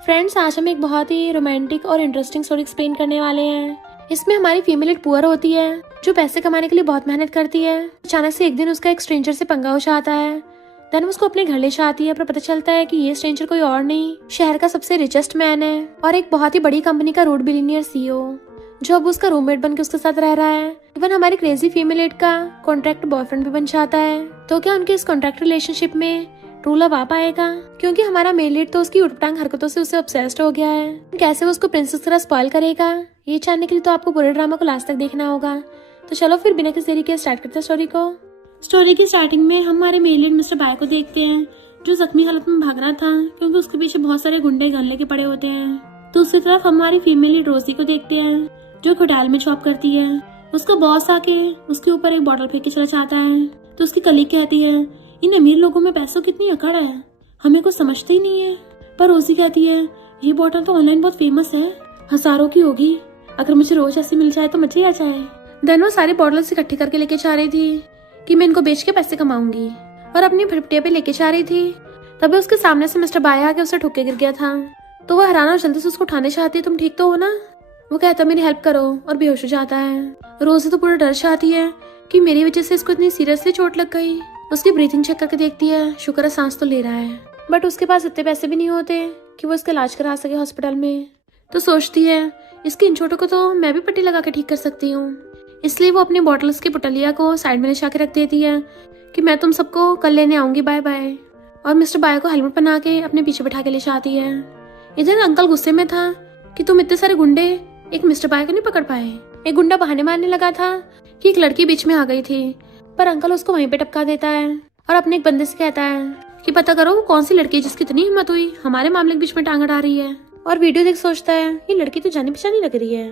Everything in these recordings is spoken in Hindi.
फ्रेंड्स, आज हम एक बहुत ही रोमांटिक और इंटरेस्टिंग स्टोरी एक्सप्लेन करने वाले हैं। इसमें हमारी फीमेल लीड पुअर होती है जो पैसे कमाने के लिए बहुत मेहनत करती है। अचानक से एक दिन उसका एक स्ट्रेंजर से पंगा हो जाता है। देन उसको अपने घर ले जाती है, पर पता चलता है कि ये स्ट्रेंजर कोई और नहीं, शहर का सबसे रिचेस्ट मैन है और एक बहुत ही बड़ी कंपनी का रूड बिलियनियर सीईओ, जो अब उसका रूममेट बन के उसके साथ रह रहा है। इवन हमारी क्रेजी फीमेल लीड का कॉन्ट्रैक्ट बॉयफ्रेंड भी बन जाता है। तो क्या उनके इस कॉन्ट्रैक्ट रिलेशनशिप में ट्रू लव आ पाएगा? क्योंकि हमारा मेल लीड तो उसकी उटपटांग हरकतों से उससे ऑब्सेस्ड हो गया है। कैसे वो उसको प्रिंसेस तरह स्पॉइल करेगा, ये जानने के लिए तो आपको पूरे ड्रामा को लास्ट तक देखना होगा। तो चलो फिर बिना किसी देरी के स्टार्ट करते हैं स्टोरी को। स्टोरी की स्टार्टिंग में हम हमारे मेल लीड मिस्टर बाय को देखते हैं, जो जख्मी हालत में भाग रहा था क्योंकि उसके पीछे बहुत सारे गुंडे गन लेके पड़े होते हैं। दूसरी तरफ हमारी फीमेल लीड रोजी को देखते हैं, जो होटल में जॉब करती है। उसका बॉस आके उसके ऊपर एक बॉटल फेंक के चला जाता है, तो उसकी कलीग कहती है, इन अमीर लोगों में पैसों की कितनी अकड़ है, हमें कुछ समझते ही नहीं है। पर रोजी कहती है, ये बॉटल तो ऑनलाइन बहुत फेमस है, हजारों की होगी, अगर मुझे रोज ऐसी मिल जाए तो मजे आ जाए। देन वो सारी बॉटल्स इकट्ठी करके लेके जा रही थी कि मैं इनको बेच के पैसे कमाऊंगी, और अपनी फटफटिया पे लेके जा रही थी। तभी उसके सामने से मिस्टर बाय आके उसे ठोक के गिर गया था। तो वो हैरान और जल्दी से उसको उठाने चाहती है, तुम ठीक तो हो ना? वो कहता मेरी हेल्प करो, और बेहोश हो जाता है। रोजी तो पूरा डर जाती है कि मेरी वजह से इसको इतनी सीरियसली चोट लग गई। उसकी ब्रीथिंग चेक करके देखती है, शुक्र है सांस तो ले रहा है, बट उसके पास इतने पैसे भी नहीं होते कि वो इसका इलाज करा सके हॉस्पिटल में। तो सोचती है, इसकी इन चोटों को तो मैं भी पट्टी लगा के ठीक कर सकती हूँ। इसलिए वो अपनी बॉटल्स की पुटलिया को साइड में ले जाके रख देती है कि मैं तुम सबको कल लेने आऊंगी, बाय बाय। और मिस्टर बाय को हेलमेट पहना के अपने पीछे बैठा के ले जाती है। इधर अंकल गुस्से में था कि तुम इतने सारे गुंडे एक मिस्टर बाय को नहीं पकड़ पाए। एक गुंडा बहाने मारने लगा था कि एक लड़की बीच में आ गई थी, पर अंकल उसको वहीं पे टपका देता है और अपने एक बंदे से कहता है कि पता करो वो कौन सी लड़की है जिसकी इतनी हिम्मत हुई हमारे मामले के बीच में टांग अड़ा रही है। और वीडियो देख सोचता है, ये लड़की तो जानी पहचानी लग रही है।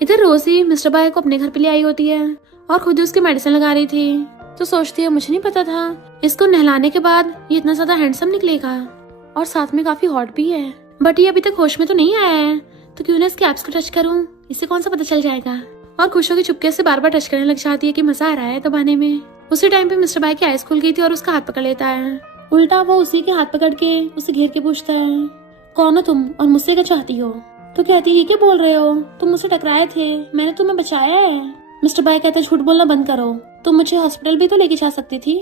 इधर रोजी मिस्टर बाय को अपने घर पे ले आई होती है और खुद ही उसकी मेडिसिन लगा रही थी। तो सोचती है, मुझे नहीं पता था इसको नहलाने के बाद ये इतना ज्यादा हैंडसम निकलेगा और साथ में काफी हॉट भी है। बट ये अभी तक होश में तो नहीं आया है, तो क्यों ना इसके एब्स को टच करूं, इससे कौन सा पता चल जाएगा। और खुशों की चुपके से बार बार टच करने लग जाती है कि मजा आ रहा है दबाने में। उसी टाइम पे मिस्टर बाय की आईज खुल गई थी और उसका हाथ पकड़ लेता है। उल्टा वो उसी के हाथ पकड़ के उसे घेर के पूछता है, कौन हो तुम और मुझसे क्या चाहती हो? तो कहती है, ये क्या बोल रहे हो, तुम मुझसे टकराए थे, मैंने तुम्हें बचाया है। मिस्टर बाय कहता है, झूठ बोलना बंद करो, तुम मुझे हॉस्पिटल भी तो लेके जा सकती थी।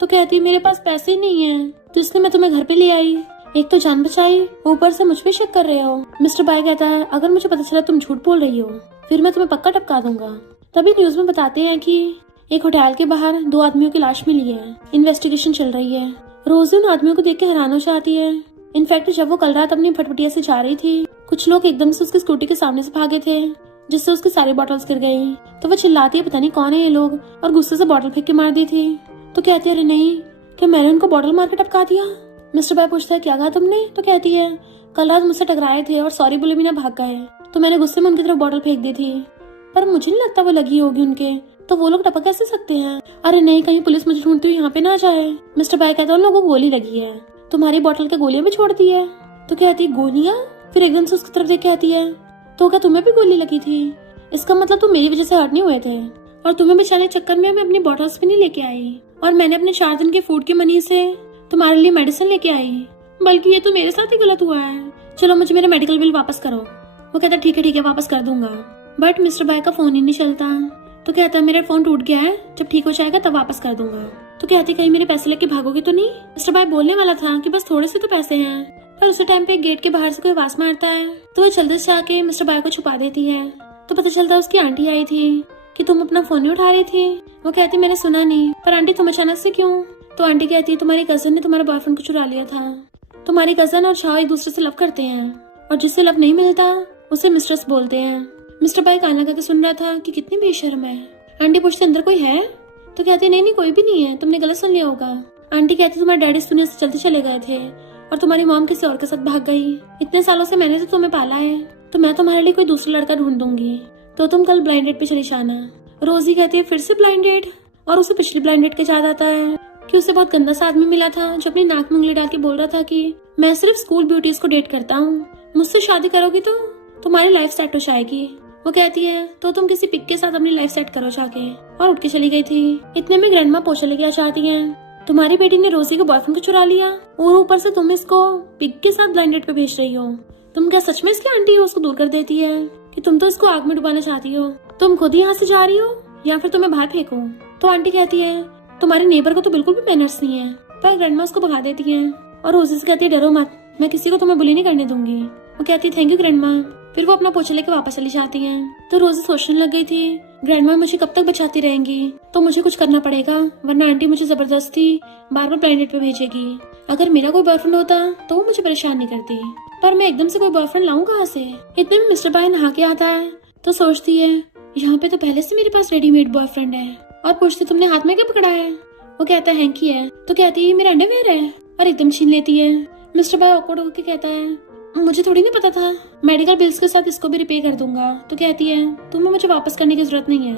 तो कहती है, मेरे पास पैसे ही नहीं है, तो इसलिए मैं तुम्हें घर पे ले आई, एक तो जान बचाई, ऊपर से मुझ पे शक कर रहे हो। मिस्टर बाय कहता है, अगर मुझे पता चला तुम झूठ बोल रही हो फिर मैं तुम्हें पक्का टपका दूंगा। तभी न्यूज में बताते हैं कि एक होटल के बाहर 2 आदमियों की लाश मिली है, इन्वेस्टिगेशन चल रही है। रोजी उन आदमियों को देख के हैरान हो जाती है। इनफैक्ट जब वो कल रात अपनी फटफटिया से जा रही थी, कुछ लोग एकदम से उसकी स्कूटी के सामने से भागे थे, जिससे उसकी सारी बॉटल्स गिर गई। तो वो चिल्लाती है, पता नहीं कौन है ये लोग, और गुस्से से बॉटल फेंक के मार दी थी। तो कहती है, अरे नहीं, क्या मैंने उनको बॉटल मार के टपका दिया? मिस्टर बाय पूछता है, क्या कहा तुमने? तो कहती है, कल रात मुझसे टकराए थे और सॉरी बोले बिना भाग गए, तो मैंने गुस्से में उनकी तरफ बॉटल फेंक दी थी, पर मुझे नहीं लगता वो लगी होगी उनके, तो वो लोग टपक कैसे सकते हैं? अरे नहीं, कहीं पुलिस मुझे ढूंढती हुई यहाँ पे ना जाए। मिस्टर बाय कहता है, उन लोगों को गोली लगी है, तुम्हारी बॉटल के गोलियां भी छोड़ दी है। तो कहती है, गोलियां? फिर एकदम से उसकी तरफ देख कहती है, तो क्या तुम्हें भी गोली लगी थी? इसका मतलब तुम मेरी वजह से हर्ट नहीं हुए थे, और तुम्हें बचाने के चक्कर में मैं अपनी बॉटल्स भी नहीं लेके आई, और मैंने अपने 4 दिन के फूड की मनी से तुम्हारे लिए मेडिसिन लेके आई, बल्कि ये तो मेरे साथ ही गलत हुआ है, चलो मुझे मेरा मेडिकल बिल वापस करो। वो कहता है, ठीक है वापस कर दूंगा। बट मिस्टर बाय का फोन ही नहीं चलता। तो कहता है, मेरा फोन टूट गया है, जब ठीक हो जाएगा तब वापस कर दूंगा। तो कहती, कहीं मेरे पैसे लेके भागोगे तो नहीं? मिस्टर बाय बोलने वाला था कि बस थोड़े से तो पैसे हैं, पर उसी टाइम पे गेट के बाहर से कोई आवाज मारता है, तो वो जल्दी से आके मिस्टर बाय को छुपा देती है। तो पता चलता है उसकी आंटी आई थी कि तुम अपना फोन नहीं उठा रही थी। वो कहती, मैंने सुना नहीं, पर आंटी तुम अचानक से क्यों? तो आंटी कहती है, तुम्हारी कजन ने तुम्हारे बॉयफ्रेंड को चुरा लिया था। तुम्हारी कजन और शाह एक दूसरे से लव करते हैं, और जिससे लव नहीं मिलता उसे मिस्ट्रेस बोलते हैं। मिस्टर बाय कान लगा के सुन रहा था कि कितनी बेशर्म है। आंटी पूछती, अंदर कोई है? तो कहती, नहीं कोई भी नहीं है, तुमने गलत सुन लिया होगा। आंटी कहती, तुम्हारे डैडी इस दुनिया से जल्दी चले गए थे और तुम्हारी मॉम किसी और के साथ भाग गई। इतने सालों से मैंने तो तुम्हें पाला है, तो मैं तुम्हारे लिए कोई दूसरा लड़का ढूंढ दूंगी, तो तुम कल ब्लाइंड डेट पे चली जाना। रोजी कहती है, फिर से ब्लाइंड डेट? और उसे पिछली ब्लाइंड डेट का याद आता है कि उसे बहुत गंदा सा आदमी मिला था, जो अपनी नाक में उंगली डाल के बोल रहा था कि मैं सिर्फ स्कूल ब्यूटीज को डेट करता हूँ, मुझसे शादी करोगी तो तुम्हारी लाइफ सेट हो जाएगी। वो कहती है, तो तुम किसी पिक के साथ अपनी लाइफ सेट करो जाके, और उठ के चली गई थी। इतने में ग्रैंड माँ पोछा लेके आ जाती है, तुम्हारी बेटी ने रोजी के बॉयफ्रेंड को चुरा लिया और ऊपर से तुम इसको पिग के साथ ब्लाइंड डेट पे भेज रही हो। तुम क्या सच में इसकी आंटी हो? उसको दूर कर देती है कि तुम तो इसको आग में डुबाना चाहती हो, तुम खुद ही यहाँ से जा रही हो या फिर तुम्हें बाहर फेंको। तो आंटी कहती है तुम्हारे नेबर को तो बिल्कुल भी मैनर्स नहीं है, पर ग्रैंडमा उसको भगा देती है और रोजी से कहती है डरो मत, मैं किसी को तुम्हें बुली नहीं करने दूंगी। वो कहती है थैंक यू ग्रैंडमा। फिर वो अपना पोछा लेके वापस चली जाती है। तो रोजी सोचने लग गई थी ग्रैंडमा मुझे कब तक बचाती रहेंगी, तो मुझे कुछ करना पड़ेगा वरना आंटी मुझे जबरदस्ती बार बार प्लेनेट पे भेजेगी। अगर मेरा कोई बॉयफ्रेंड होता तो वो मुझे परेशान नहीं करती, पर मैं एकदम से कोई बॉयफ्रेंड लाऊं कहाँ से। इतने में मिस्टर बाय नहा के आता है तो सोचती है यहाँ पे तो पहले से मेरे पास रेडीमेड बॉयफ्रेंड है, और पूछती तुमने हाथ में क्या पकड़ा है। वो कहता है हैंकी है। तो कहती है मेरा अंडरवेयर है, और एकदम छीन लेती है। मिस्टर बाय ऑकवर्ड होकर कहता है मुझे थोड़ी नहीं पता था, मेडिकल बिल्स के साथ इसको भी रिपे कर दूंगा। तो कहती है तुम्हें मुझे वापस करने की जरूरत नहीं है,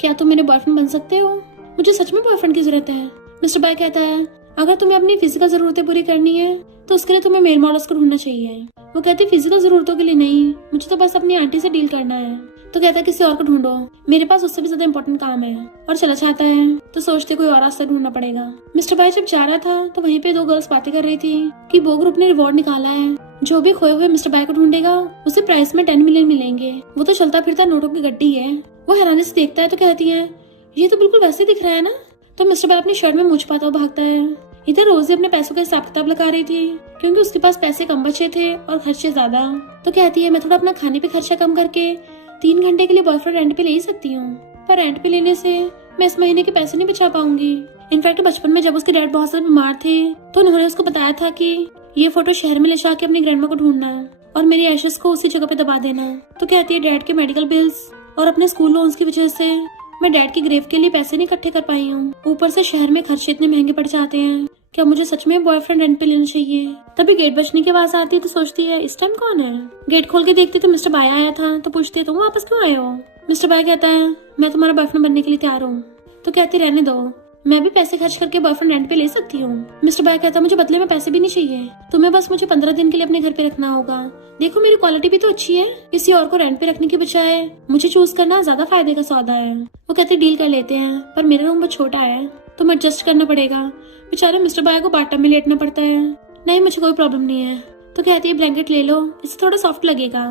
क्या तुम मेरे बॉयफ्रेंड बन सकते हो? मुझे सच में बॉयफ्रेंड की जरूरत है। मिस्टर बाय कहता है अगर तुम्हें अपनी फिजिकल जरूरतें पूरी करनी है तो उसके लिए तुम्हें मेल मॉडल्स को ढूंढना चाहिए। वो कहती फिजिकल जरूरतों के लिए नहीं, मुझे तो बस अपनी आंटी से डील करना है। तो कहता है किसी और को ढूंढो, मेरे पास उससे भी ज्यादा इम्पोर्टेंट काम है, और चला जाता है। तो सोचते कोई और रास्ता ढूंढना पड़ेगा। मिस्टर बाय जब जा रहा था तो वहीं पे दो गर्ल्स बातें कर रही थी कि वो ग्रुप ने रिवॉर्ड निकाला है, जो भी खोए हुए मिस्टर बाय को ढूंढेगा उसे प्राइस में 10 मिलियन मिलेंगे। वो तो चलता फिरता नोटों की गड्डी है। वो हैरानी से देखता है तो कहती है ये तो बिल्कुल वैसे दिख रहा है ना। तो मिस्टर बाय अपनी शर्ट में मूंछ पाता हुआ भागता है। इधर रोजी अपने पैसों का हिसाब किताब लगा रही थी क्योंकि उसके पास पैसे कम बचे थे और खर्चे ज्यादा। तो कहती है मैं थोड़ा अपना खाने पे खर्चा कम करके 3 घंटे के लिए बॉयफ्रेंड रेंट पे ले ही सकती हूँ, पर रेंट पे लेने से मैं इस महीने के पैसे नहीं बचा पाऊंगी। इनफैक्ट बचपन में जब उसके डैड बहुत ज्यादा बीमार थे तो उन्होंने उसको बताया था कि ये फोटो शहर में ले जाके अपनी ग्रैंडमा को ढूंढना है और मेरी एशेस को उसी जगह पे दबा देना। तो कहती है डैड के मेडिकल बिल्स और अपने स्कूल लोन्स की वजह से मैं डैड की ग्रेव के लिए पैसे नहीं इकट्ठे कर पाई हूँ, ऊपर से शहर में खर्चे इतने महंगे पड़ जाते हैं, क्या मुझे सच में बॉयफ्रेंड रेंट पे लेना चाहिए। तभी गेट बजने की आवाज आती है तो सोचती है इस टाइम कौन है। गेट खोल के देखती तो मिस्टर बाय आया था। तो पूछती है तुम वापस क्यों आए हो। मिस्टर बाय कहता है मैं तुम्हारा बॉयफ्रेंड बनने के लिए तैयार हूँ। तो कहती रहने दो, मैं भी पैसे खर्च करके बॉयफ्रेंड रेंट पे ले सकती हूँ। मिस्टर बाय कहता मुझे बदले में पैसे भी नहीं चाहिए, तुम्हें बस मुझे 15 दिन के लिए अपने घर पे रखना होगा। देखो मेरी क्वालिटी भी तो अच्छी है, किसी और को रेंट पे रखने की बजाय मुझे चूज करना ज्यादा फायदे का सौदा है। वो कहते डील कर लेते हैं, पर मेरा रूम बहुत छोटा है तो मैं एडजस्ट करना पड़ेगा। बेचारे मिस्टर बाय को बाथटब में लेटना पड़ता है। नहीं मुझे कोई प्रॉब्लम नहीं है। तो कहती है ब्लैंकेट ले लो, इससे थोड़ा सॉफ्ट लगेगा।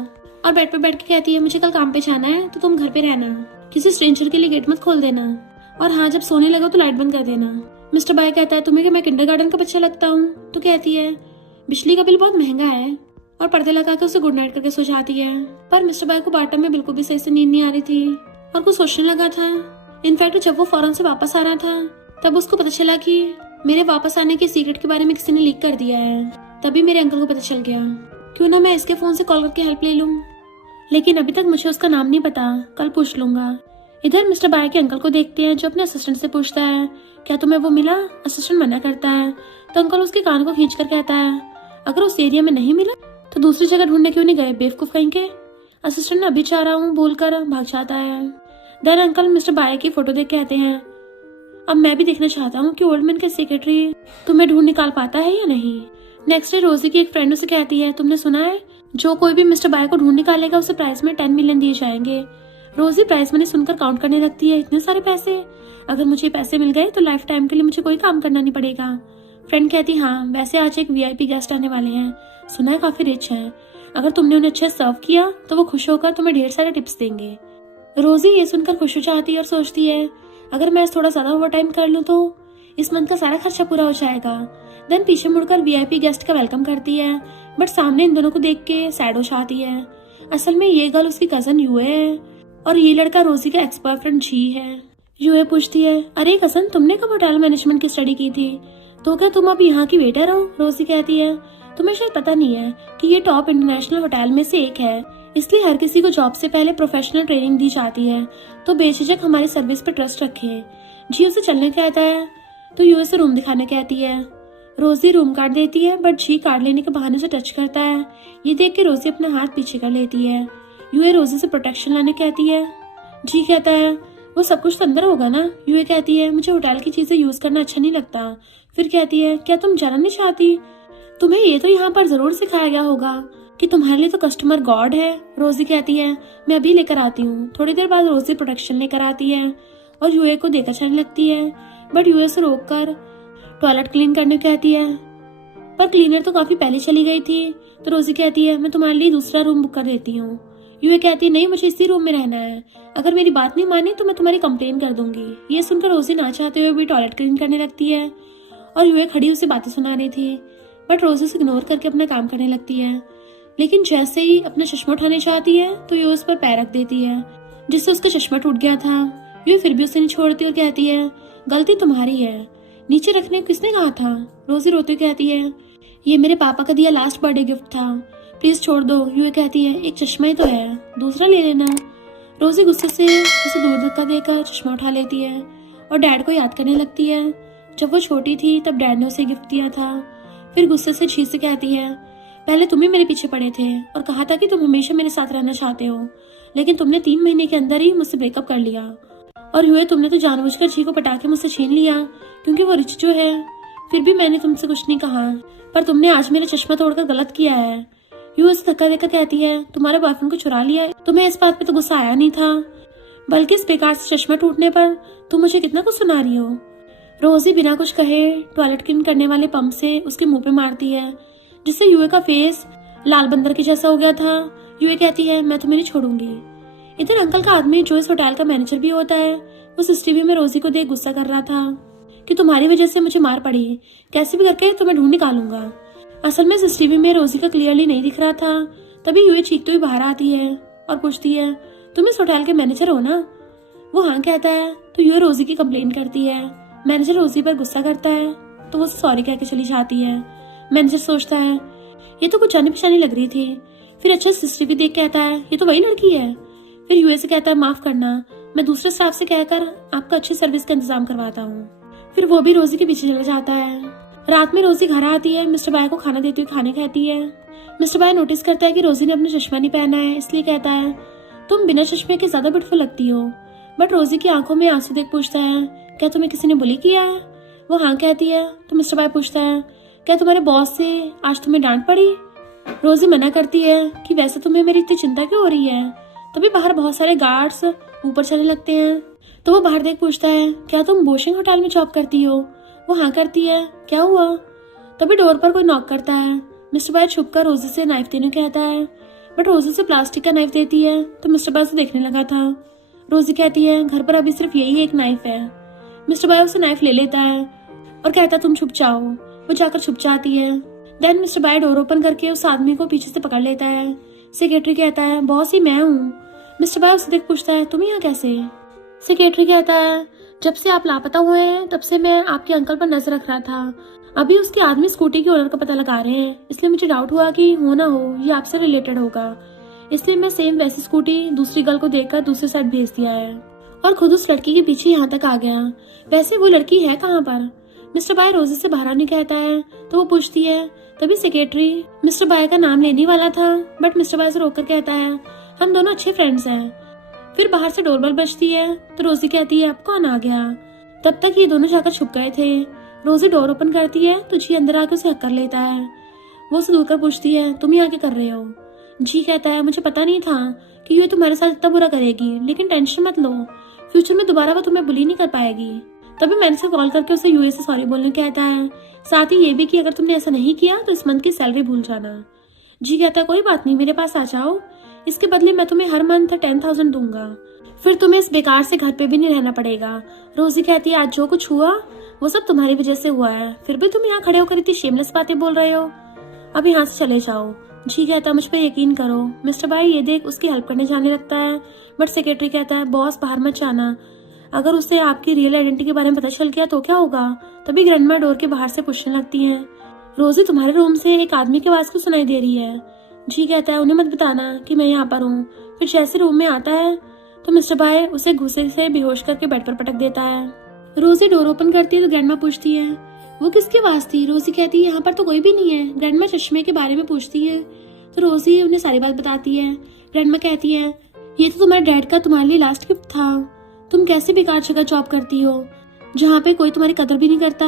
और बेड पे बैठ के कहती है मुझे कल काम पे जाना है तो तुम घर पे रहना, किसी स्ट्रेंजर के लिए गेट मत खोल देना, और हाँ जब सोने लगो तो लाइट बंद कर देना। मिस्टर बाय कहता है तुम्हें क्या मैं किंडरगार्टन का बच्चा लगता हूँ। तो कहती है बिजली का बिल बहुत महंगा है, और पर्दे लगा के उसे गुड नाइट करके सो जाती है। पर मिस्टर बाय को बाथटब में बिल्कुल भी सही से नींद नहीं आ रही थी और कुछ सोचने लगा था। इनफैक्ट जब वो फौरन से वापस आ रहा था तब उसको पता चला कि मेरे वापस आने के सीक्रेट के बारे में किसी ने लीक कर दिया है। तभी मेरे अंकल को पता चल गया, क्यों ना मैं इसके फोन से कॉल करके हेल्प ले लूं, लेकिन अभी तक मुझे उसका नाम नहीं पता, कल पूछ लूंगा। इधर मिस्टर बाय के अंकल को देखते हैं जो अपने असिस्टेंट से पूछता है क्या तुम्हें वो मिला। असिस्टेंट मना करता है तो अंकल उसके कान को खींच कर कहता है अगर उस एरिया में नहीं मिला तो दूसरी जगह ढूंढने क्यों नहीं गए बेवकूफ कहीं के। असिस्टेंट ने अभी चाह रहा हूँ बोलकर भाग जाता है। देन अंकल मिस्टर बाय की फोटो देख कहते हैं अब मैं भी देखना चाहता हूँ कि ओल्ड मैन का सेक्रेटरी तुम्हें ढूंढ निकाल पाता है या नहीं। नेक्स्ट डे रोजी की एक फ्रेंड उसे कहती है तुमने सुना है जो कोई भी मिस्टर बाय को ढूंढ निकालेगा उसे प्राइस में 10 मिलियन दिए जाएंगे। रोजी प्राइस मनी सुनकर काउंट करने लगती है, इतने सारे पैसे, अगर मुझे पैसे मिल गए तो लाइफ टाइम के लिए मुझे कोई काम करना नहीं पड़ेगा। फ्रेंड कहती हाँ वैसे आज एक VIP गेस्ट आने वाले हैं, सुना है काफी रिच है, अगर तुमने उन्हें अच्छे सर्व किया तो वो खुश होकर तुम्हें ढेर सारे टिप्स देंगे। रोजी ये सुनकर खुश हो जाती है और सोचती है अगर मैं थोड़ा ज्यादा ओवर टाइम कर लूँ तो इस मंथ का सारा खर्चा पूरा हो जाएगा। देन पीछे मुड़कर VIP गेस्ट का वेलकम करती है, बट सामने इन दोनों को देख के सैड हो जाती है। असल में ये गर्ल उसकी कजन यूए है और ये लड़का रोजी का एक्स बॉयफ्रेंड जी है। यूए पूछती है अरे कजन तुमने कब होटल मैनेजमेंट की स्टडी की थी, तो क्या तुम अब यहाँ की वेटर हो। रोजी कहती है तुम्हें शायद पता नहीं है कि ये टॉप इंटरनेशनल होटल में से एक है, इसलिए हर किसी को जॉब से पहले प्रोफेशनल ट्रेनिंग दी जाती है, तो बेझिझक हमारी सर्विस पे ट्रस्ट रखे। जी उसे चलने कहता है तो यूए से रूम दिखाने कहती है। रोजी रूम कार्ड देती है बट जी कार्ड लेने के बहाने से टच करता है। ये देख के रोजी अपना हाथ पीछे कर लेती है। यूए रोजी से प्रोटेक्शन लाने कहती है। जी कहता है वो सब कुछ तो अंदर होगा ना। यूए कहती है मुझे होटल की चीजें यूज करना अच्छा नहीं लगता। फिर कहती है क्या तुम जाना नहीं चाहती, तुम्हें ये तो यहाँ पर जरूर सिखाया गया होगा कि तुम्हारे लिए तो कस्टमर गॉड है। रोजी कहती है मैं अभी लेकर आती हूँ। थोड़ी देर बाद रोजी प्रोटेक्शन लेकर आती है और यूए को देकर चलने लगती है, बट यूए से रोककर टॉयलेट क्लीन करने कहती है, पर क्लीनर तो काफी पहले चली गई थी। तो रोजी कहती है मैं तुम्हारे लिए दूसरा रूम बुक कर देती हूँ। यूए कहती है नहीं, मुझे इसी रूम में रहना है, अगर मेरी बात नहीं मानी तो मैं तुम्हारी कंप्लेन कर दूंगी। ये सुनकर रोजी ना चाहते हुए भी टॉयलेट क्लीन करने लगती है और यूए खड़ी उसे बातें सुना रही थी, बट रोजी उसे इग्नोर करके अपना काम करने लगती है। लेकिन जैसे ही अपना चश्मा उठाने चाहती है तो यूए उस पर पैर रख देती है, जिससे उसका चश्मा टूट गया था। यूए फिर भी उसे नहीं छोड़ती और कहती है गलती तुम्हारी है, नीचे रखने को किसने कहा था। रोजी रोती कहती है ये मेरे पापा का दिया लास्ट बर्थडे गिफ्ट था, प्लीज छोड़ दो। यूए कहती है एक चश्मा ही तो है, दूसरा ले लेना। रोजी गुस्से से उसे दूर धक्का देकर चश्मा उठा लेती है और डैड को याद करने लगती है। जब वो छोटी थी तब डैड ने उसे गिफ्ट दिया था। फिर गुस्से से झील से कहती है पहले तुम ही मेरे पीछे पड़े थे और कहा था कि तुम हमेशा मेरे साथ रहना चाहते हो, लेकिन तुमने 3 महीने के अंदर ही मुझसे ब्रेकअप कर लिया। और हुए तुमने तो जानबूझकर जी को पटा के मुझसे छीन लिया क्योंकि वो रिच जो है। फिर भी मैंने तुमसे कुछ नहीं कहा, पर तुमने आज मेरा चश्मा तोड़कर गलत किया है। यू उसे धक्का देकर कहती है तुम्हारे बॉयफ्रेंड को चुरा लिया, तुम्हें इस बात पे तो गुस्सा आया नहीं था, बल्कि इस बेकार से चश्मा टूटने पर तुम मुझे कितना कुछ सुना रही हो। रोजी बिना कुछ कहे टॉयलेट क्लीन करने वाले पंप से उसके मुंह पे मारती है, जिससे यूए का फेस लाल बंदर के जैसा हो गया था। यूए कहती है मैं तुम्हें नहीं छोड़ूंगी। इधर अंकल का आदमी जो इस होटल का मैनेजर भी होता है, वो सीसीटीवी में रोजी को देख गुस्सा कर रहा था कि तुम्हारी वजह से मुझे मार पड़ी, कैसे भी करके तुम्हें ढूंढ निकालूंगा। असल में सीसीटीवी में रोजी का क्लियरली नहीं दिख रहा था। तभी यूए चीखते हुए बाहर आती है और पूछती है तुम इस होटल के मैनेजर हो ना। वो हाँ कहता है तो यूए रोजी की कंप्लेन करती है। मैनेजर रोजी पर गुस्सा करता है तो वो सॉरी कह के चली जाती है। मैनेजर सोचता है ये तो कुछ जानी पहचानी लग रही थी, फिर अच्छा सीसीटीवी देख कहता है ये तो वही लड़की है। फिर यूए से कहता है माफ करना, मैं दूसरे स्टाफ से कहकर आपका अच्छी सर्विस का इंतजाम करवाता हूँ। फिर वो भी रोजी के पीछे चला जाता है। रात में रोजी घर आती है, मिस्टर बाय को खाना देती हुई खाने कहती है। मिस्टर बाय नोटिस करता है कि रोजी ने अपना चश्मा नहीं पहना है, इसलिए कहता है तुम बिना चश्मे के ज्यादा ब्यूटीफुल लगती हो। बट रोजी की आंखों में आंसू देख पूछता है क्या तुम्हें किसी ने बुली किया है। वो हाँ कहती है तो मिस्टर बाय पूछता है क्या तुम्हारे बॉस से आज तुम्हें डांट पड़ी। रोजी मना करती है कि वैसे तुम्हें मेरी इतनी चिंता क्यों हो रही है। तभी बाहर बहुत सारे गार्ड्स ऊपर चलने लगते हैं, तो वो बाहर देख पूछता है क्या तुम बोशिंग होटल में जॉब करती हो। वो हाँ करती है, क्या हुआ। तभी डोर पर कोई नॉक करता है। मिस्टर बाय छुपकर रोजी से नाइफ देने कहता है, बट रोजी से प्लास्टिक का नाइफ देती है तो मिस्टर बाय उसे देखने लगा था। रोजी कहती है घर पर अभी सिर्फ यही एक नाइफ है। मिस्टर बाय उसे नाइफ ले लेता है और कहता है तुम छुप जाओ। वो जाकर छुप जाती है। देन मिस्टर बाय डोर ओपन करके उस आदमी को पीछे से पकड़ लेता है। सेक्रेटरी कहता है बॉस ही मैं हूँ। मिस्टर बाय उसे देख पूछता है तुम यहाँ कैसे। सेक्रेटरी कहता है जब से आप लापता हुए हैं तब से मैं आपके अंकल पर नजर रख रहा था। अभी उसके आदमी स्कूटी के ओनर का पता लगा रहे हैं, इसलिए मुझे डाउट हुआ कि हो ना हो ये आपसे रिलेटेड होगा, इसलिए मैं सेम वैसी स्कूटी दूसरी गर्ल को देखकर दूसरी साइड भेज दिया है और खुद उस लड़की के पीछे यहाँ तक आ गया। वैसे वो लड़की है कहाँ पर। मिस्टर बाय रोजी से बाहर आने कहता है तो वो पूछती है। तभी सेक्रेटरी मिस्टर बाय का नाम लेने वाला था, बट मिस्टर बाय से रोककर कहता है हम दोनों अच्छे फ्रेंड्स हैं। फिर बाहर से डोरबेल बजती है तो रोजी कहती है अब कौन आ गया। तब तक ये दोनों जाकर छुप गए थे। रोजी डोर ओपन करती है तो जी अंदर आकर उसे हक कर लेता है। वो उसे दूर कर पूछती है तुम यहाँ क्या कर रहे हो। जी कहता है मुझे पता नहीं था कि ये तुम्हारे साथ इतना बुरा करेगी, लेकिन टेंशन मत लो, फ्यूचर में दोबारा वो तुम्हें बुली नहीं कर पाएगी। तभी मैनेजर कॉल करके उसे यूए से सॉरी बोलने कहता है, साथ ही ये भी कि अगर तुमने ऐसा नहीं किया तो इस मंथ की सैलरी भूल जाना। जी कहता है कोई बात नहीं, मेरे पास आ जाओ, इसके बदले मैं तुम्हें हर मंथ 10,000 दूंगा, फिर तुम्हें इस बेकार से घर पे भी नहीं रहना पड़ेगा। रोजी कहती है आज जो कुछ हुआ वो सब तुम्हारी वजह से हुआ है, फिर भी तुम यहाँ खड़े होकर इतनी शेमलेस बातें बोल रहे हो, अब यहाँ से चले जाओ। जी कहता है मुझ पर यकीन करो। मिस्टर बाय ये देख उसकी हेल्प करने जाने लगता है, बट सेक्रेटरी कहता है बॉस बाहर मत जाना, अगर उसे आपकी रियल आइडेंटिटी के बारे में पता चल गया तो क्या होगा। तभी ग्रैंडमा डोर के बाहर से पूछने लगती है रोजी तुम्हारे रूम से एक आदमी की आवाज क्यों सुनाई दे रही है। जी कहता है उन्हें मत बताना कि मैं यहाँ पर हूँ। फिर जैसे रूम में आता है तो मिस्टर बाय उसे घुसे से बेहोश करके बेड पर पटक देता है। रोजी डोर ओपन करती है तो ग्रैंडमा पूछती है वो किसकी आवाज थी। रोजी कहती है यहाँ पर तो कोई भी नहीं है। ग्रैंडमा चश्मे के बारे में पूछती है तो रोजी उन्हें सारी बात बताती है। ग्रैंडमा कहती है ये तो तुम्हारे डैड का तुम्हारे लिए लास्ट गिफ्ट था, तुम कैसे बेकार जगह जॉब करती हो जहाँ पे कोई तुम्हारी कदर भी नहीं करता।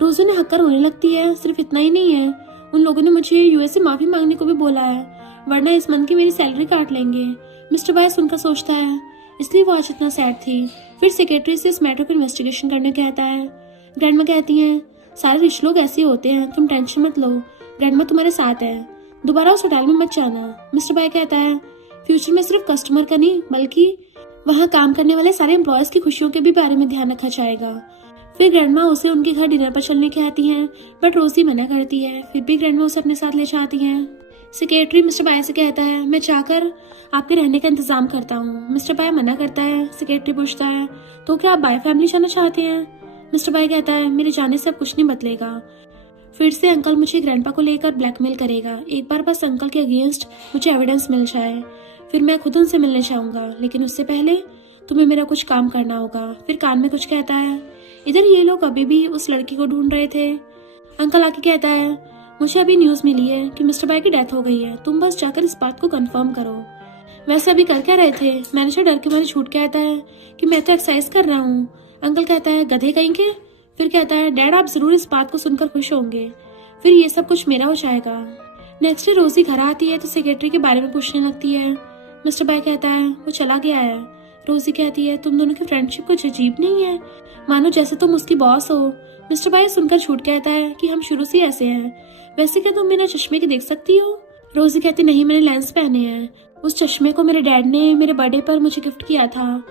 रोजी ने हक्कर होने लगती है। सिर्फ इतना ही नहीं है, उन लोगों ने मुझे यूएस से माफी मांगने को भी बोला है, वरना इस मंथ की मेरी सैलरी काट लेंगे। मिस्टर बाय सुनकर सोचता है इसलिए वो आज इतना सैड थी। फिर सेक्रेटरी से इस मैटर को इन्वेस्टिगेशन करने कहता है। ग्रैंडमा कहती हैं सारे रिच लोग ऐसे होते हैं, तुम टेंशन मत लो, ग्रैंडमा तुम्हारे साथ है। दोबारा उस होटल में मत जाना। मिस्टर बाय कहता है फ्यूचर में सिर्फ कस्टमर का नहीं बल्कि वहाँ काम करने वाले सारे एम्प्लॉयज की खुशियों के भी बारे में ध्यान रखा जाएगा। फिर ग्रैंडमा उसे उनके घर डिनर पर चलने के आती हैं, बट रोजी मना करती है। फिर भी ग्रैंडमा उसे अपने साथ ले जाती हैं। सेक्रेटरी मिस्टर बाय से कहता है मैं चाहकर आपके रहने का इंतजाम करता हूँ। मिस्टर बाय मना करता है। सेक्रेटरी पूछता है तो क्या आप बाय फैमिली जाना चाहते हैं? मिस्टर बाय कहता है मेरे जाने से अब कुछ नहीं बदलेगा। फिर से अंकल मुझे ग्रैंडपा को लेकर ब्लैकमेल करेगा। एक बार बस अंकल के अगेंस्ट मुझे एविडेंस मिल जाए, फिर मैं खुद उनसे मिलने चाहूंगा, लेकिन उससे पहले तुम्हें मेरा कुछ काम करना होगा। फिर कान में कुछ कहता है। इधर ये लोग अभी भी उस लड़की को ढूंढ रहे थे। अंकल आके कहता है मुझे अभी न्यूज मिली है कि मिस्टर बाय की डेथ हो गई है, तुम बस जाकर इस बात को कंफर्म करो। वैसे अभी कर क्या रहे थे? मैनेजर डर के मारे छूट के आता है कि मैं तो एक्सरसाइज कर रहा हूँ। अंकल कहता है गधे कहीं के। फिर कहता है डैड आप जरूर इस बात को सुनकर खुश होंगे, फिर ये सब कुछ मेरा हो जाएगा। नेक्स्ट डे रोजी घर आती है तो सेक्रेटरी के बारे में पूछने लगती है। मिस्टर बाय कहता है वो चला गया है। रोजी कहती है तुम दोनों की फ्रेंडशिप कुछ अजीब नहीं है, मानो जैसे तुम उसकी बॉस हो। मिस्टर बाय सुनकर छूट कहता है कि हम शुरू से ऐसे हैं। वैसे क्या तुम बिना चश्मे के देख सकती हो? रोजी कहती नहीं मैंने लेंस पहने हैं। उस चश्मे को मेरे डैड ने मेरे बर्थडे पर मुझे गिफ्ट किया था,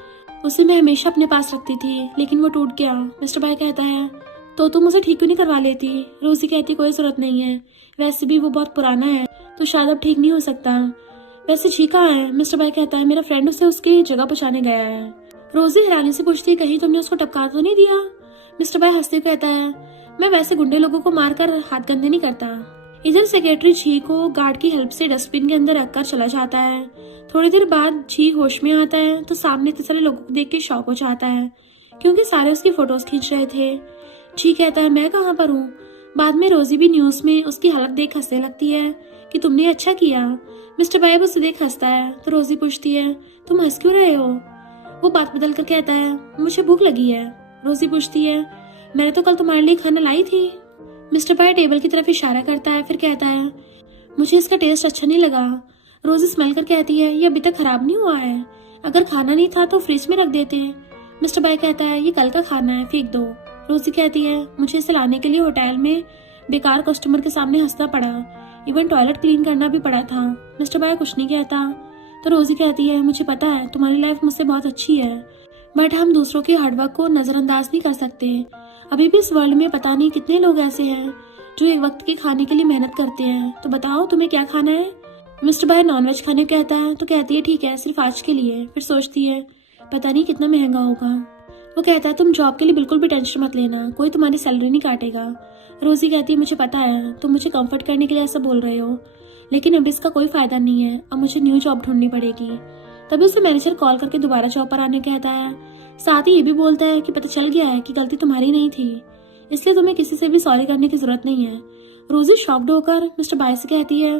उसे मैं हमेशा अपने पास रखती थी, लेकिन वो टूट गया। मिस्टर बाय कहता है तो तुम उसे ठीक क्यों नहीं करवा लेती? रोजी कहती कोई जरूरत नहीं है, वैसे भी वो बहुत पुराना है तो शायद अब ठीक नहीं हो सकता। वैसे ठीक कहाँ है? मिस्टर बाय कहता है मेरा फ्रेंड उसे उसकी जगह पहुंचाने गया है। रोजी हैरानी से पूछती है कहीं तुमने उसको टपका तो नहीं दिया? मिस्टर बाय हंसते कहता है मैं वैसे गुंडे लोगों को मारकर हाथ गंदे नहीं करता। इधर सेक्रेटरी छी को गार्ड की हेल्प से डस्टबिन के अंदर रखकर चला जाता है। थोड़ी देर बाद छी होश में आता है तो सामने इतने सारे लोगों को देख के शॉक हो जाता है, क्योंकि सारे उसकी फोटोज खींच रहे थे। छी कहता है मैं कहाँ पर हूँ। बाद में रोजी भी न्यूज में उसकी हालत देख हंसने लगती है कि तुमने अच्छा किया। मिस्टर बाय उसे देख हंसता है तो रोजी पूछती है तुम हंस क्यों रहे हो? वो बात बदल कर कहता है मुझे भूख लगी है। रोजी पूछती है मैंने तो कल तुम्हारे लिए खाना लाई थी। मिस्टर बाय टेबल की तरफ इशारा करता है, फिर कहता है मुझे इसका टेस्ट अच्छा नहीं लगा। रोजी स्मेल कर कहती है ये अभी तक खराब नहीं हुआ है, अगर खाना नहीं था तो फ्रिज में रख देते। मिस्टर बाय कहता है ये कल का खाना है, फेंक दो। रोजी कहती है मुझे इसे लाने के लिए होटल में बेकार कस्टमर के सामने हंसना पड़ा, इवन टॉयलेट क्लीन करना भी पड़ा था। मिस्टर बाय कुछ नहीं कहता तो रोजी कहती है मुझे पता है तुम्हारी लाइफ मुझसे बहुत अच्छी है, बट हम दूसरों के हार्डवर्क को नजरअंदाज नहीं कर सकते। अभी भी इस वर्ल्ड में पता नहीं कितने लोग ऐसे हैं जो एक वक्त के खाने के लिए मेहनत करते हैं। तो बताओ तुम्हें क्या खाना है? मिस्टर बाय नॉनवेज खाने को कहता है तो कहती है ठीक है सिर्फ आज के लिए। फिर सोचती है पता नहीं कितना महंगा होगा। वो कहता है तुम जॉब के लिए बिल्कुल भी टेंशन मत लेना, कोई तुम्हारी सैलरी नहीं काटेगा। रोजी कहती है मुझे पता है तुम मुझे कंफर्ट करने के लिए ऐसा बोल रहे हो, लेकिन अब इसका कोई फायदा नहीं है, अब मुझे न्यू जॉब ढूंढनी पड़ेगी। तभी उसे मैनेजर कॉल करके दोबारा जॉब पर आने कहता है, साथ ही ये भी बोलता है कि पता चल गया है कि गलती तुम्हारी नहीं थी, इसलिए तुम्हें किसी से भी सॉरी करने की जरूरत नहीं है। रोजी शॉक्ड होकर मिस्टर बाय से कहती है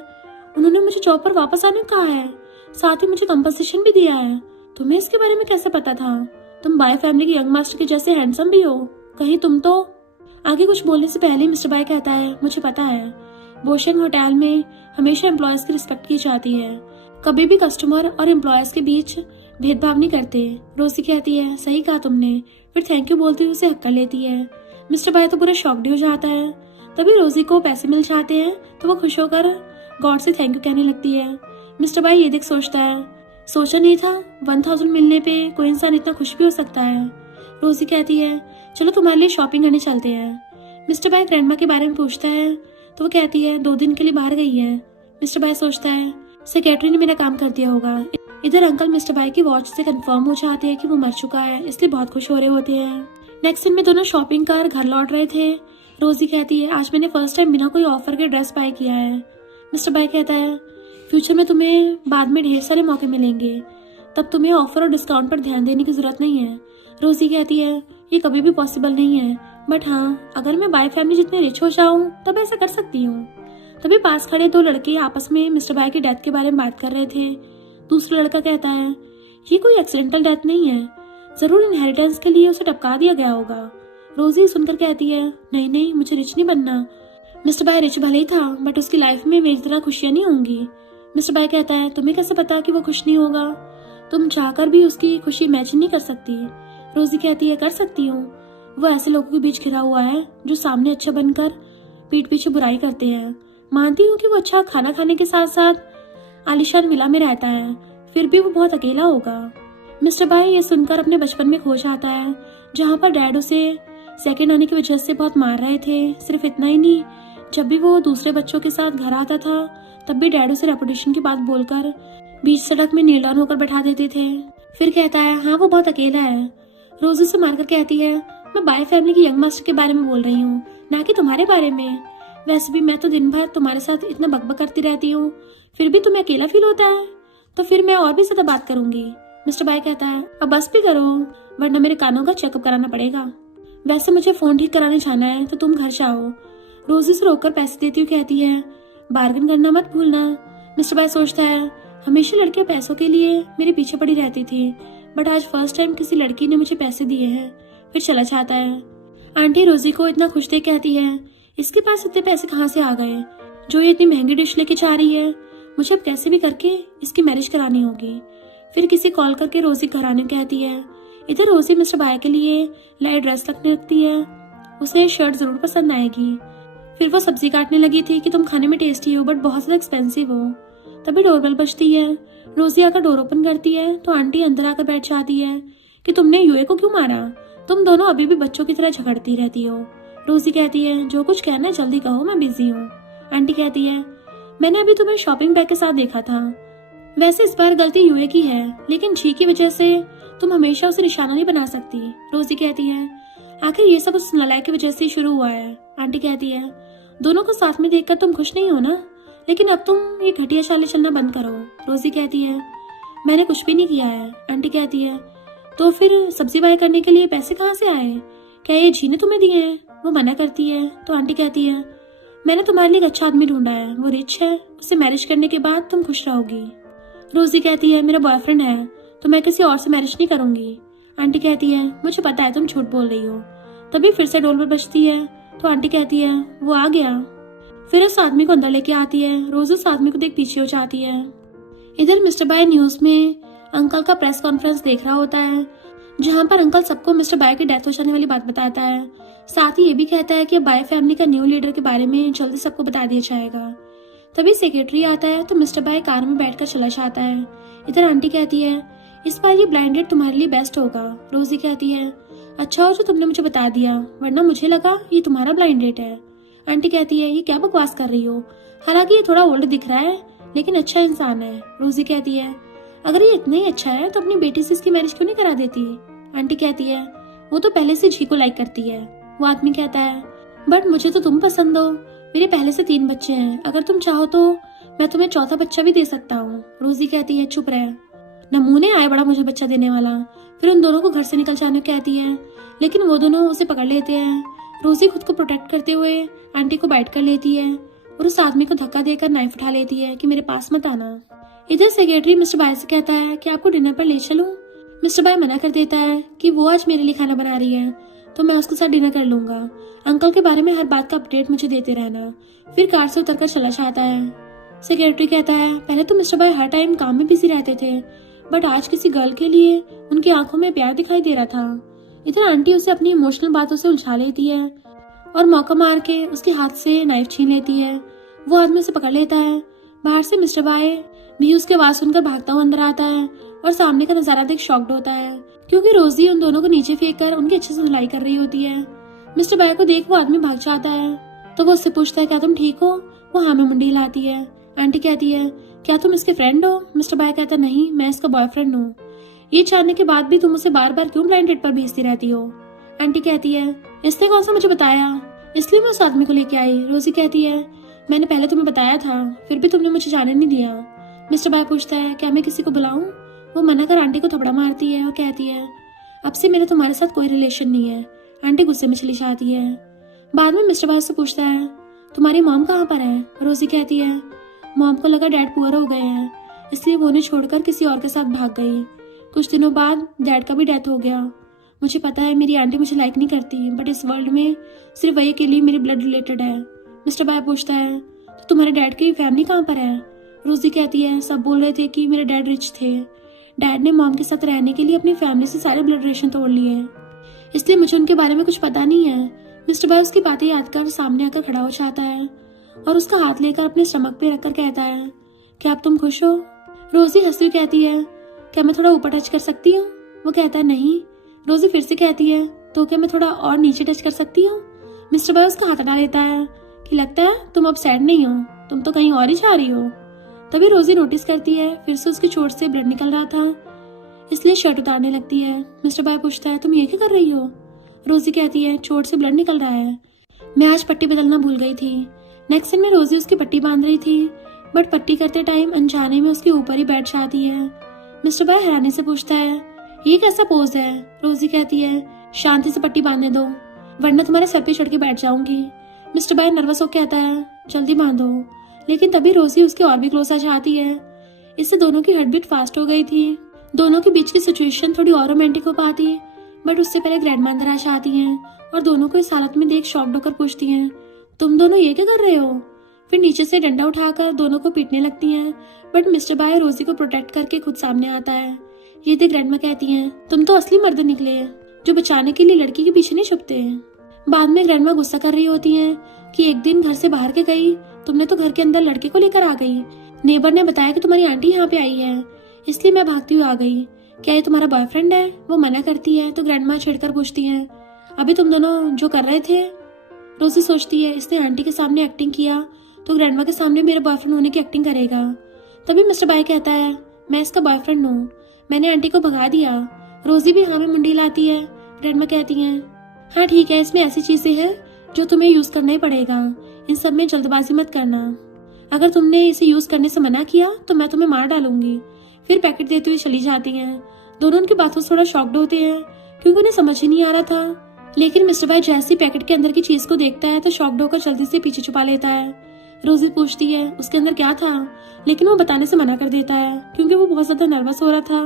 उन्होंने मुझे जॉब पर वापस आने को कहा है, साथ ही मुझे कंपनसेशन भी दिया है। तुम्हें इसके बारे में कैसे पता था? तुम बाय फैमिली के यंग मास्टर के जैसे हैंडसम भी हो, कहीं तुम तो। आगे कुछ बोलने से पहले मिस्टर बाय कहता है मुझे पता है बोशेंग होटल में हमेशा एम्प्लॉयज की रिस्पेक्ट की जाती है, कभी भी कस्टमर और एम्प्लॉयज के बीच भेदभाव नहीं करते। रोजी कहती है सही कहा तुमने। फिर थैंक यू बोलती हुए उसे हक्का लेती है। मिस्टर बाय तो पूरा शॉक्ड हो जाता है। तभी रोजी को पैसे मिल जाते हैं तो वो खुश होकर गॉड से थैंक यू कहने लगती है। मिस्टर बाय ये देख सोचता है सोचा नहीं था 1000 मिलने पे कोई इंसान इतना खुश भी हो सकता है। रोजी कहती है चलो तुम्हारे लिए शॉपिंग करने चलते हैं। मिस्टर बाय ग्रैंडमा के बारे में पूछता है तो वो कहती है 2 दिन के लिए बाहर गई है। मिस्टर बाय सोचता है सेक्रेटरी ने मेरा काम कर दिया होगा। इधर अंकल मिस्टर बाय की वॉच से कंफर्म हो जाते हैं कि वो मर चुका है, इसलिए बहुत खुश हो रहे होते हैं। नेक्स्ट सीन में दोनों शॉपिंग कर घर लौट रहे थे। रोजी कहती है आज मैंने फर्स्ट टाइम बिना कोई ऑफर के ड्रेस बाय किया है। मिस्टर बाय कहता है फ्यूचर में तुम्हें बाद में ढेर सारे मौके मिलेंगे, तब तुम्हें ऑफर और डिस्काउंट पर ध्यान देने की जरूरत नहीं है। रोजी कहती है ये कभी भी पॉसिबल नहीं है, बट हाँ अगर मैं बाय फैमिली जितने रिच हो जाऊं तब ऐसा कर सकती हूँ। तभी पास खड़े 2 लड़के आपस में मिस्टर बाय की डेथ के बारे में बात कर रहे थे। दूसरा लड़का कहता है ये कोई एक्सीडेंटल डेथ नहीं है, जरूर इनहेरिटेंस के लिए उसे टपका दिया गया होगा। रोजी सुनकर कहती है नहीं नहीं मुझे रिच नहीं बनना। मिस्टर बाय रिच भले ही था बट उसकी लाइफ में मेरी तरह खुशियां नहीं होंगी। मिस्टर बाय कहता है तुम्हें कैसे पता कि वो खुश नहीं होगा? तुम चाहकर भी उसकी खुशी इमेजिन नहीं कर सकती। रोजी कहती है कर सकती हूँ, वो ऐसे लोगों के बीच घिरा हुआ है जो सामने अच्छा बनकर पीठ पीछे बुराई करते हैं। मानती हूँ कि वो अच्छा खाना खाने के साथ साथ आलीशान विला में रहता है, फिर भी वो बहुत अकेला होगा। मिस्टर बाय ये सुनकर अपने बचपन में खो जाता है, जहाँ पर डैड उसे सेकंड आने की वजह से बहुत मार रहे थे। सिर्फ इतना ही नहीं, जब भी वो दूसरे बच्चों के साथ घर आता था तब भी डैड उसे रेपुटेशन की बात बोलकर बीच सड़क में नील डाउन होकर बैठा देते थे। फिर कहता है हाँ वो बहुत अकेला है। रोज उसे मारकर कहती है मैं बाय फैमिली की यंग मास्टर के बारे में बोल रही हूँ, ना कि तुम्हारे बारे में। वैसे भी मैं तो दिन भर तुम्हारे साथ इतना बकबक करती रहती हूँ, फिर भी तुम्हें अकेला फील होता है, तो फिर मैं और भी ज्यादा बात करूंगी। मिस्टर बाय कहता है अब बस भी करो, वरना मेरे कानों का चेकअप कराना पड़ेगा। वैसे मुझे फोन ठीक कराने जाना है, तो तुम घर जाओ। रोजी से रोककर पैसे देती हुई कहती है बार्गेन करना मत भूलना। मिस्टर बाय सोचता है हमेशा लड़कियां पैसों के लिए मेरे पीछे पड़ी रहती थी, बट आज फर्स्ट टाइम किसी लड़की ने मुझे पैसे दिए हैं। फिर चला जाता है। आंटी रोजी को इतना खुश देख कहती है इसके पास इतने पैसे कहाँ से आ गए, जो ये इतनी महंगी डिश लेके जा रही है। मुझे अब कैसे भी करके इसकी मैरिज करानी होगी। फिर किसी कॉल करके रोजी घर आने कहती है। इधर रोजी मिस्टर बाय के लिए लाइट ड्रेस रखने लगती है, उसे शर्ट जरूर पसंद आएगी। फिर वो सब्जी काटने लगी थी कि तुम खाने में टेस्टी हो बट बहुत ज्यादा एक्सपेंसिव हो। तभी डोरबेल बजती है। रोजी आकर डोर ओपन करती है तो आंटी अंदर आकर बैठ जाती है कि तुमने यूए को क्यों मारा, तुम दोनों अभी भी बच्चों की तरह झगड़ती रहती हो। रोजी कहती है जो कुछ कहना है जल्दी कहो, मैं बिजी हूँ। आंटी कहती है मैंने अभी तुम्हें शॉपिंग बैग के साथ देखा था। वैसे इस बार गलती यूए की है, लेकिन जी की वजह से तुम हमेशा उसे निशाना नहीं बना सकती। रोजी कहती है आखिर ये सब उस नालायक की वजह से शुरू हुआ है। आंटी कहती है दोनों को साथ में देखकर तुम खुश नहीं हो ना, लेकिन अब तुम ये घटिया चालें चलना बंद करो। रोजी कहती है मैंने कुछ भी नहीं किया है। आंटी कहती है तो फिर सब्जी बाय करने के लिए पैसे कहाँ से आए, क्या ये जी ने तुम्हें दिए हैं? वो मना करती है तो आंटी कहती है मैंने तुम्हारे लिए एक अच्छा आदमी ढूंढा है, वो रिच है, उससे मैरिज करने के बाद तुम खुश रहोगी। रोजी कहती है मेरा बॉयफ्रेंड है, तो मैं किसी और से मैरिज नहीं करूंगी। आंटी कहती है मुझे पता है तुम झूठ बोल रही हो। तभी फिर से डोरबेल बजती है तो आंटी कहती है वो आ गया। फिर उस आदमी को अंदर लेके आती है। रोज उस आदमी को देख पीछे हो जाती है। इधर मिस्टर बाय न्यूज में अंकल का प्रेस कॉन्फ्रेंस देख रहा होता है, जहाँ पर अंकल सबको मिस्टर बाय की डेथ हो जाने वाली बात बताता है। साथ ही ये भी कहता है कि बाय फैमिली का न्यू लीडर के बारे में जल्दी सबको बता दिया जाएगा। तभी सेक्रेटरी आता है तो मिस्टर बाय कार में बैठकर चला जाता है। इधर आंटी कहती है इस बार ये ब्लाइंड डेट तुम्हारे लिए बेस्ट होगा। रोजी कहती है अच्छा हो जो तुमने मुझे बता दिया, वरना मुझे लगा ये तुम्हारा ब्लाइंड डेट है। आंटी कहती है ये क्या बकवास कर रही हो, हालांकि ये थोड़ा ओल्ड दिख रहा है लेकिन अच्छा इंसान है। रोजी कहती है अगर ये इतना ही अच्छा है तो अपनी बेटी से इसकी मैरिज क्यों नहीं करा देती। आंटी कहती है वो तो पहले से जी को लाइक करती है। वो आदमी कहता है बट मुझे तो तुम पसंद हो, मेरे पहले से 3 बच्चे हैं, अगर तुम चाहो तो मैं तुम्हें चौथा बच्चा भी दे सकता हूँ। रोजी कहती है चुप रह, नमूने आए बड़ा मुझे बच्चा देने वाला। फिर उन दोनों को घर से निकल जाने को कहती है, लेकिन वो दोनों उसे पकड़ लेते हैं। रोजी खुद को प्रोटेक्ट करते हुए आंटी को बैठ कर लेती है और उस आदमी को धक्का देकर नाइफ उठा लेती है कि मेरे पास मत आना। इधर सेक्रेटरी मिस्टर बाय से कहता है कि आपको डिनर पर ले चलूं। मिस्टर बाय मना कर देता है कि वो आज मेरे लिए खाना बना रही है, तो मैं उसके साथ डिनर कर लूंगा। अंकल के बारे में हर बात का अपडेट मुझे देते रहना। फिर कार से उतरकर चला जाता है। सेक्रेटरी कहता है पहले तो मिस्टर बाय हर टाइम काम में बिजी रहते थे, बट आज किसी गर्ल के लिए उनकी आंखों में प्यार दिखाई दे रहा था। इधर आंटी उसे अपनी इमोशनल बातों से उलझा लेती है और मौका मार के उसके हाथ से नाइफ छीन लेती है। वो आदमी उसे पकड़ लेता है। बाहर से मिस्टर बाय भी उसके आवाज सुनकर भागता हुआ अंदर आता है और सामने का नजारा देख शॉक्ड होता है, क्योंकि रोजी उन दोनों को नीचे फेंक कर उनकी अच्छे से धुलाई कर रही होती है। मिस्टर बाय को देख वो आदमी भाग जाता है तो वो उससे पूछता है क्या तुम ठीक हो। वो हाँ में मुंडी हिलाती है। आंटी कहती है क्या तुम इसके फ्रेंड हो। मिस्टर बाय कहता नहीं, मैं इसका बॉयफ्रेंड हूँ। ये जानने के बाद भी तुम उसे बार बार क्यों ब्लाइंड डेट पर भेजती रहती हो। आंटी कहती है इसने कौन सा मुझे बताया, इसलिए मैं उस आदमी को लेके आई। रोजी कहती है मैंने पहले तुम्हें बताया था, फिर भी तुमने मुझे जाने नहीं दिया। मिस्टर बाय पूछता है क्या मैं किसी को बुलाऊं। वो मना कर आंटी को थपड़ा मारती है और कहती है अब से मेरा तुम्हारे साथ कोई रिलेशन नहीं है। आंटी गुस्से में चली जाती है। बाद में मिस्टर बाय से पूछता है तुम्हारी मॉम कहाँ पर है। रोजी कहती है मॉम को लगा डैड पुअर हो गए हैं, इसलिए वो उन्हें छोड़कर किसी और के साथ भाग गई। कुछ दिनों बाद डैड का भी डेथ हो गया। मुझे पता है मेरी आंटी मुझे लाइक नहीं करती, बट इस वर्ल्ड में सिर्फ वही के लिए मेरी ब्लड रिलेटेड है। मिस्टर बाय पूछता है तो तुम्हारे डैड की फैमिली कहाँ पर है। रोजी कहती है सब बोल रहे थे कि मेरे डैड रिच थे, डैड ने मॉम के साथ रहने के लिए अपनी फैमिली से सारे ब्लड रिलेशन तोड़ लिए, इसलिए मुझे उनके बारे में कुछ पता नहीं है। मिस्टर बाय उसकी बातें याद कर सामने आकर खड़ा हो जाता है और उसका हाथ लेकर अपने स्टमक पे रखकर कहता है, क्या अब तुम खुश हो? रोजी हंसती हुई कहती है, क्या मैं थोड़ा ऊपर टच कर सकती हूँ? वो कहता है नहीं। रोजी फिर से कहती है, तो क्या मैं थोड़ा और नीचे टच कर सकती हूँ? मिस्टर बॉय उसका हाथ हटा लेता है कि लगता है तुम अब सैड नहीं हो, तुम तो कहीं और ही जा रही हो। तभी रोजी नोटिस करती है फिर से उसकी चोट से ब्लड निकल रहा था, इसलिए शर्ट उतारने लगती है। मिस्टर बॉय पूछता है, तुम ये क्या कर रही हो? रोजी कहती है, चोट से ब्लड निकल रहा है, मैं आज पट्टी बदलना भूल गई थी। नेक्स्ट सीन में रोजी उसकी पट्टी बांध रही थी, बट पट्टी करते टाइम अनजाने में उसके ऊपर ही बैठ जाती है। मिस्टर बॉय हैरानी से पूछता है, ये कैसा पोज है? रोजी कहती है, शांति से पट्टी बांधने दो वरना तुम्हारे सर पे चढ़ के बैठ जाऊंगी। मिस्टर बॉय नर्वस होकर कहता है, जल्दी बांधो। लेकिन तभी रोजी उसके और भी क्लोज आ जाती है। इससे दोनों की हार्ट बीट फास्ट हो गई थी। दोनों के बीच की सिचुएशन थोड़ी और रोमांटिक हो पाती, बट उससे पहले ग्रैंडमा अंदर आ जाती हैं और दोनों को इस हालत में देख शॉक्ड होकर पूछती हैं, तुम दोनों ये क्या कर रहे हो? फिर नीचे से डंडा उठाकर दोनों को पीटने लगती हैं, बट मिस्टर बॉय रोजी को प्रोटेक्ट करके खुद सामने आता है। ये देख ग्रैंडमा कहती हैं, तुम तो असली मर्द निकले जो बचाने के लिए लड़की के पीछे नहीं छुपते। बाद में ग्रैंडमा गुस्सा कर रही होती हैं कि एक दिन घर से बाहर के गई, तुमने तो घर के अंदर लड़के को लेकर आ गई। नेबर ने बताया कि तुम्हारी आंटी यहाँ पे आई है, इसलिए मैं भागती हुई आ गई। क्या ये तुम्हारा बॉयफ्रेंड है? वो मना करती है तो ग्रैंडमा छेड़कर पूछती है, अभी तुम दोनों जो कर रहे थे? रोजी सोचती है, इसने आंटी के सामने एक्टिंग किया तो ग्रैंडमा के सामने मेरे बॉयफ्रेंड होने की एक्टिंग करेगा। तभी मिस्टर बॉय कहता है, मैं इसका बॉयफ्रेंड हूँ, मैंने आंटी को भगा दिया। रोजी भी हाँ में मुंडी लाती है। ग्रैंडमा कहती है, हाँ ठीक है, इसमें ऐसी चीजें हैं जो तुम्हें यूज करना ही पड़ेगा, इन सब में जल्दबाजी मत करना। अगर तुमने इसे यूज करने से मना किया तो मैं तुम्हें मार डालूंगी। फिर पैकेट देते हुए चली जाती हैं। दोनों उनकी बातों से थोड़ा शॉक्ड होते हैं क्योंकि उन्हें समझ ही नहीं आ रहा था। लेकिन मिस्टर बॉय जैसे ही पैकेट के अंदर की चीज को देखता है तो शॉक्ड होकर जल्दी से पीछे छुपा लेता है। रोजी पूछती है उसके अंदर क्या था, लेकिन वो बताने से मना कर देता है क्योंकि वो बहुत ज्यादा नर्वस हो रहा था।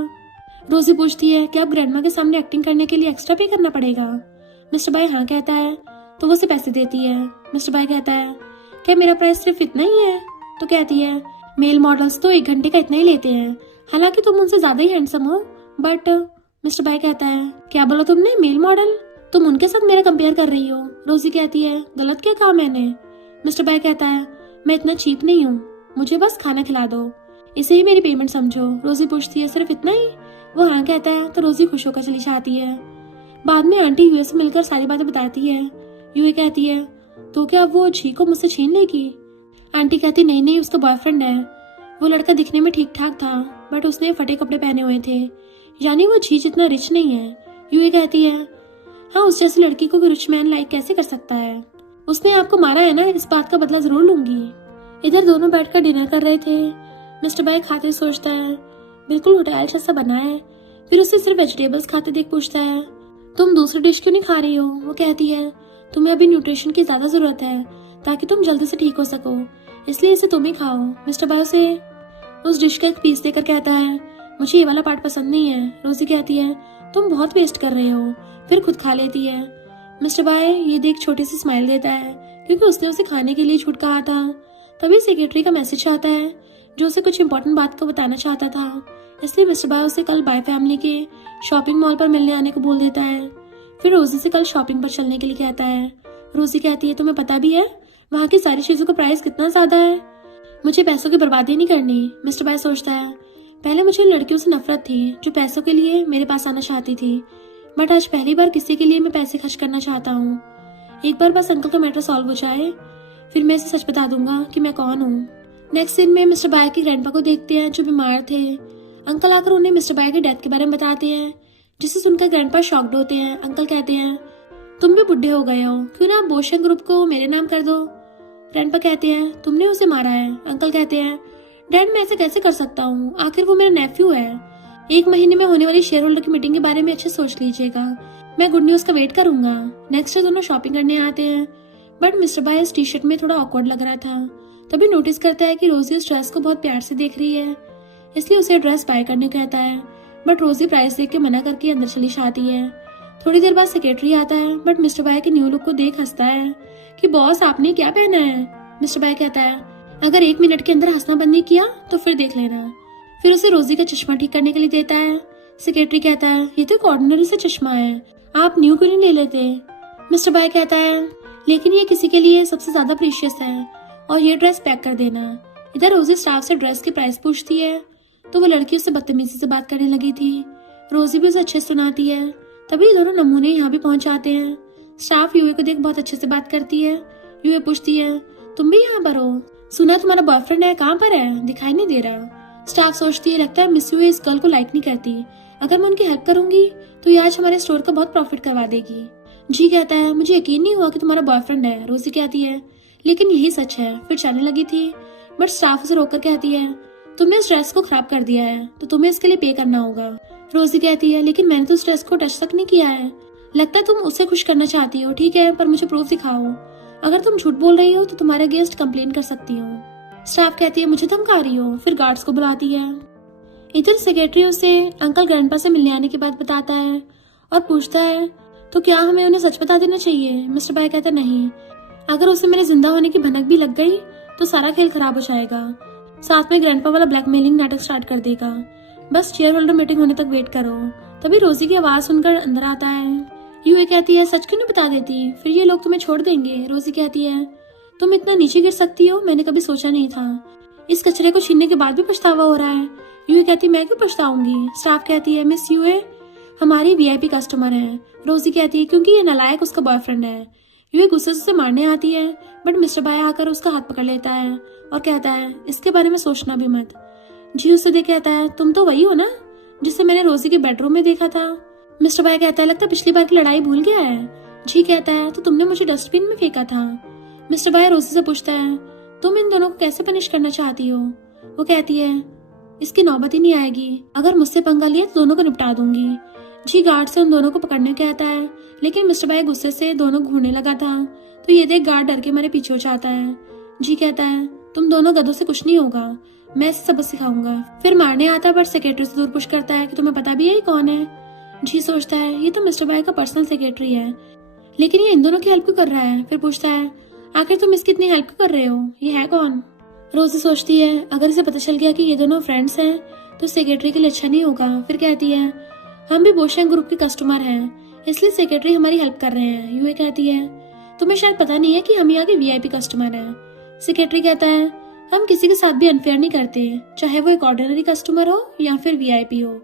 रोजी पूछती है, क्या अब ग्रैंडमा के सामने एक्टिंग करने के लिए एक्स्ट्रा पे करना पड़ेगा? मिस्टर बॉय हाँ कहता है तो वो उसे पैसे देती है। मिस्टर बॉय कहता है, क्या मेरा प्राइस सिर्फ इतना ही है? तो कहती है, मेल मॉडल्स तो 1 घंटे का इतना ही लेते हैं, हालांकि तुम उनसे ज्यादा ही हैंडसम हो। बट मिस्टर बॉय कहता है, क्या बोला तुमने? Male model? तुम उनके साथ मेरा कंपेयर कर रही हो। रोजी कहती है, गलत क्या कहा मैंने? मिस्टर बॉय कहता है, मैं इतना चीप नहीं हूँ, मुझे बस खाना खिला दो, इसे ही मेरी पेमेंट समझो। रोजी पूछती है, सिर्फ इतना ही? वो हाँ कहता है तो रोजी खुश होकर चली जाती है। बाद में आंटी यूए से मिलकर सारी बातें बताती है। यूए कहती है, तो क्या वो झी को मुझसे छीन लेगी? आंटी कहती, नहीं नहीं, उसका बॉयफ्रेंड है। वो लड़का दिखने में ठीक ठाक था बट उसने फटे कपड़े पहने हुए थे, यानी वो झी जितना रिच नहीं है। यूए कहती है, हाँ उस जैसी लड़की को रिच मैन लाइक कैसे कर सकता है? उसने आपको मारा है ना, इस बात का बदला जरूर लूंगी। इधर दोनों बैठकर डिनर कर रहे थे। मिस्टर बॉय खाते सोचता है, बिल्कुल होटल जैसा बना है। फिर उसे सिर्फ वेजिटेबल्स खाते देख पूछता है, तुम दूसरी डिश क्यों नहीं खा रही हो? वो कहती है, तुम्हें अभी न्यूट्रिशन की ज्यादा जरूरत है ताकि तुम जल्दी से ठीक हो सको, इसलिए इसे तुम ही खाओ। मिस्टर बॉय उसे उस डिश का एक पीस देकर कहता है, मुझे ये वाला पार्ट पसंद नहीं है। रोजी कहती है, तुम बहुत वेस्ट कर रहे हो, फिर खुद खा लेती है। मिस्टर बॉय ये देख छोटी सी स्माइल देता है क्योंकि उसने उसे खाने के लिए छूट कहा था। तभी सेक्रेटरी का मैसेज आता है जो उसे कुछ इंपॉर्टेंट बात को बताना चाहता था, इसलिए मिस्टर बॉय उसे कल बाय फैमिली के शॉपिंग मॉल पर मिलने आने को बोल देता है। फिर रोजी से कल शॉपिंग पर चलने के लिए कहता है। रोजी कहती है, तुम्हें पता भी है वहाँ की सारी चीजों का प्राइस कितना ज्यादा है? मुझे पैसों की बर्बादी नहीं करनी। मिस्टर बॉय सोचता है, पहले मुझे लड़कियों से नफरत थी जो पैसों के लिए मेरे पास आना चाहती थी, बट आज पहली बार किसी के लिए मैं पैसे खर्च करना चाहता हूँ। एक बार बस अंकल का मैटर सॉल्व हो जाए, फिर मैं इसे सच बता दूंगा कि मैं कौन हूँ। नेक्स्ट सीन में मिस्टर बॉय के ग्रैंडपा को देखते हैं जो बीमार थे। अंकल आकर उन्हें मिस्टर बॉय की डेथ के बारे में बताते हैं, जिसे सुनकर ग्रैंडपा शॉक्ड होते हैं। अंकल कहते हैं, तुम भी बुढ़े हो गए हो, क्यों ना बोशन ग्रुप को मेरे नाम कर दो। ग्रैंडपा कहते हैं, तुमने उसे मारा है। अंकल कहते हैं, डैड मैं ऐसे कैसे कर सकता हूँ, आखिर वो मेरा नेफ्यू है। 1 महीने में होने वाली शेयर होल्डर की मीटिंग के बारे में अच्छे सोच लीजिएगा, मैं गुड न्यूज का वेट करूंगा। नेक्स्ट डे दोनों शॉपिंग करने आते हैं, बट मिस्टर बॉय इस टी शर्ट में थोड़ा ऑकवर्ड लग रहा था। तभी नोटिस करता है कि रोजी उस ड्रेस को बहुत प्यार से देख रही है, इसलिए उसे ड्रेस बाय करने को कहता है, बट रोजी प्राइस देख के मना करके अंदर चली जाती है। थोड़ी देर बाद सेक्रेटरी आता है, बट मिस्टर बॉय के न्यू लुक को देख हंसता है कि बॉस आपने क्या पहना है। मिस्टर बॉय कहता है, अगर 1 मिनट के अंदर हंसना बंद नहीं किया तो फिर देख लेना। फिर उसे रोजी का चश्मा ठीक करने के लिए देता है। सेक्रेटरी कहता है, ये तो एक ऑर्डिनरी सा चश्मा है, आप न्यू क्यों नहीं ले लेते? मिस्टर बॉय कहता है, लेकिन ये किसी के लिए सबसे ज्यादा प्रीशियस है और ये ड्रेस पैक कर देना। इधर रोजी स्टाफ से ड्रेस की प्राइस पूछती है तो वो लड़की उससे बदतमीजी से बात करने लगी थी। रोजी भी उसे अच्छे से सुनाती है। तभी दोनों नमूने यहाँ भी पहुंच जाते हैं। स्टाफ यूए को देख बहुत अच्छे से बात करती है। यूए पूछती है, तुम भी यहाँ पर हो? सुना तुम्हारा बॉयफ्रेंड है, कहाँ पर है? दिखाई नहीं दे रहा। स्टाफ सोचती है, लगता है मिस यूए इस गर्ल को लाइक नहीं करती। अगर मैं उनकी हेल्प करूंगी तो ये आज हमारे स्टोर का बहुत प्रॉफिट करवा देगी। जी कहता है, मुझे यकीन नहीं हुआ कि तुम्हारा बॉयफ्रेंड है। रोजी कहती है, लेकिन यही सच है। फिर चलने लगी थी बट स्टाफ उसे रोककर कहती है, तुमने इस ड्रेस को खराब कर दिया है तो तुम्हें इसके लिए पे करना होगा। रोजी कहती है, लेकिन मैंने तो उस ड्रेस को टच तक नहीं किया है। लगता है तुम उसे खुश करना चाहती हो। ठीक है, पर मुझे प्रूफ दिखाओ। अगर तुम झूठ बोल रही हो तो तुम्हारे अगेंस्ट कंप्लेन कर सकती हो। स्टाफ कहती है, मुझे धमका रही हो। फिर गार्ड्स को बुलाती है। इधर सेक्रेटरी उसे अंकल ग्रैंडपा से मिलने आने की बात बताता है और पूछता है, तो क्या हमें उन्हें सच बता देना चाहिए? मिस्टर बाय कहता, नहीं, अगर उसे मेरे जिंदा होने की भनक भी लग गई तो सारा खेल खराब हो जाएगा। साथ में ग्रैंडपा वाला ब्लैकमेलिंग नाटक स्टार्ट कर देगा। बस शेयर होल्डर मीटिंग होने तक वेट करो। तभी रोजी की आवाज सुनकर अंदर आता है। यूए कहती है, सच क्यों नहीं बता देती? फिर ये लोग तुम्हें छोड़ देंगे। रोजी कहती है, तुम इतना नीचे गिर सकती हो, मैंने कभी सोचा नहीं था। इस कचरे को छीनने के बाद भी पछतावा हो रहा है। यूए कहती, मैं क्यों पछताऊंगी? स्टाफ कहती है, मिस यूए हमारी वीआईपी कस्टमर है। रोजी कहती है, क्योंकि ये नालायक उसका बॉयफ्रेंड है। यूए गुस्से से मारने आती है बट मिस्टर बाय आकर उसका हाथ पकड़ लेता है और कहता है, इसके बारे में सोचना भी मत। जी उसे देख कहता है, तुम तो वही हो ना जिसे मैंने रोजी के बेडरूम में देखा था। मिस्टर बाय कहता है, लगता है पिछली बार की लड़ाई भूल गया है। जी कहता है, तो तुमने मुझे डस्टबिन में फेंका था। मिस्टर बाय रोजी से पूछता है, तुम इन दोनों को कैसे पनिश करना चाहती हो? वो कहती है, इसकी नौबत ही नहीं आएगी। अगर मुझसे पंगा लिया तो दोनों को निपटा दूंगी। जी गार्ड से उन दोनों को पकड़ने कहता है, लेकिन मिस्टर बाय गुस्से से दोनों घूरने लगा था तो ये देख गार्ड डर के मारे पीछे हो जाता है। जी कहता है, तुम दोनों गधों से कुछ नहीं होगा, मैं इसे सबक सिखाऊंगा। फिर मारने आता बट सेक्रेटरी से दूर पुश करता है कि तुम्हें पता भी है ये कौन है। जी सोचता है, ये तो मिस्टर बाय का पर्सनल सेक्रेटरी है, लेकिन ये इन दोनों की हेल्प क्यों कर रहा है? फिर पूछता है, आखिर तुम इसकी इतनी हेल्प क्यों कर रहे हो? ये है कौन? रोजी सोचती है, अगर इसे पता चल गया कि ये दोनों फ्रेंड्स हैं तो सेक्रेटरी के लिए अच्छा नहीं होगा। फिर कहती है, हम भी बोशेंग ग्रुप के कस्टमर हैं, इसलिए सेक्रेटरी हमारी हेल्प कर रहे हैं। यूए कहती है, तुम्हें शायद पता नहीं है कि हम यहाँ के वीआईपी कस्टमर हैं। सेक्रेटरी कहता है, हम किसी के साथ भी अनफेयर नहीं करते, चाहे वो एक ऑर्डिनरी कस्टमर हो या फिर वीआईपी हो।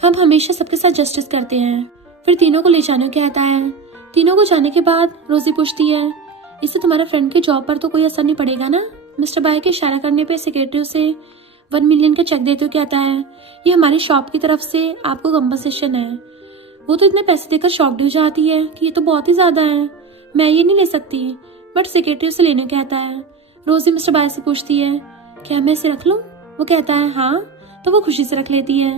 हम हमेशा सबके साथ जस्टिस करते हैं। फिर तीनों को ले जाने को कहता है। तीनों को जाने के बाद रोजी पूछती है, इससे तुम्हारे फ्रेंड के जॉब पर तो कोई असर नहीं पड़ेगा ना? मिस्टर बाय के इशारा करने पे सेक्रेटरी उसे 1 मिलियन का चेक देते हुए कहता है, ये हमारी शॉप की तरफ से आपको कंपनसेशन है। वो तो इतने पैसे देकर शॉक्ड हो जाती है कि ये तो बहुत ही ज्यादा है, मैं ये नहीं ले सकती। बट सेक्रेटरी उसे लेने कहता है। रोजी मिस्टर बाय से पूछती है, क्या मैं इसे रख लूं? वो कहता है, हाँ। तो वो खुशी से रख लेती है।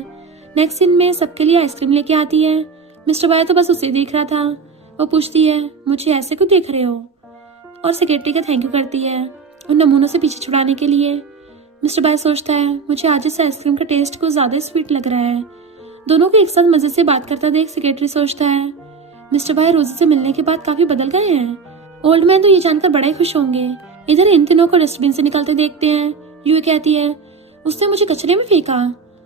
नेक्स्ट सीन में सबके लिए आइसक्रीम लेके आती है। मिस्टर बाय तो बस उसे देख रहा था। वो पूछती है, मुझे ऐसे क्यों देख रहे हो? और सेक्रेटरी का थैंक यू करती है उन नमूनों से पीछे छुड़ाने के लिए। मिस्टर बाय सोचता है, मुझे आज इस आइसक्रीम का टेस्ट कुछ ज्यादा स्वीट लग रहा है। दोनों को एक साथ मजे से बात करता देख सेक्रेटरी सोचता है, मिस्टर बाय रोजी से मिलने के बाद काफी बदल गए हैं। ओल्ड मैन तो ये जानकर बड़े खुश होंगे। इधर इन तीनों को डस्टबिन से निकलते देखते हैं। यूए कहती है, उसने मुझे कचरे में फेंका।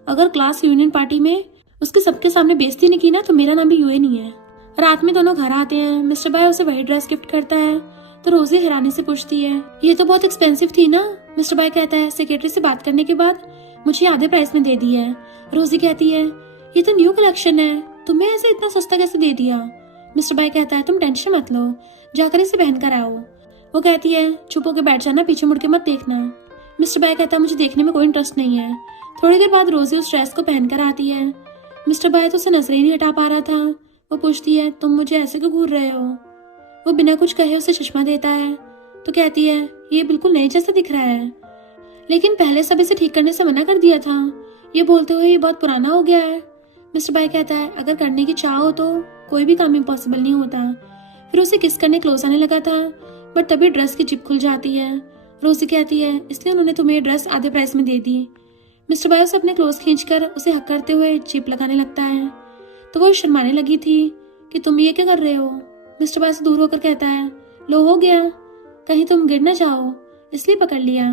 अगर क्लास यूनियन पार्टी में उसके सबके सामने बेइज्जती नहीं की ना तो मेरा नाम भी यूए नहीं है। रात में दोनों घर आते हैं। मिस्टर बाय उसे वही ड्रेस गिफ्ट करता है तो रोजी हैरानी से पूछती है, ये तो बहुत एक्सपेंसिव थी ना? मिस्टर बाय कहता है, सेक्रेटरी से बात करने के बाद मुझे आधे प्राइस में दे दी है। रोजी कहती है, ये तो न्यू कलेक्शन है, तुम्हें ऐसे इतना सस्ता कैसे दे दिया? मिस्टर बाय कहता है, तुम टेंशन मत लो, जाकर इसे पहन कर आओ। वो कहती है, चुप होकर बैठ जाना, पीछे मुड़ के मत देखना। मिस्टर बाय कहता है, मुझे देखने में कोई इंटरेस्ट नहीं है। थोड़ी देर बाद रोजी उस ड्रेस को पहनकर आती है। मिस्टर बाय तो उसे नजरें नहीं हटा पा रहा था। वो पूछती है, तुम मुझे ऐसे क्यों घूर रहे हो? वो बिना कुछ कहे उसे चश्मा देता है तो कहती है, ये बिल्कुल नए जैसा दिख रहा है, लेकिन पहले सब इसे ठीक करने से मना कर दिया था। ये बोलते हुए ये बहुत पुराना हो गया है। मिस्टर बाय कहता है, अगर करने की चाह हो तो कोई भी काम इम्पॉसिबल नहीं होता। फिर उसे किस करने क्लोज आने लगा था बट तभी ड्रेस की जिप खुल जाती है। रोजी कहती है, इसलिए उन्होंने तुम्हें ये ड्रेस आधे प्राइस में दे दी। मिस्टर बाय उसे अपने क्लोज खींचकर उसे हक करते हुए जिप लगाने लगता है तो वो शर्माने लगी थी कि तुम ये क्या कर रहे हो। मिस्टर बाय से दूर होकर कहता है, लो हो गया, कहीं तुम गिर न जाओ, इसलिए पकड़ लिया।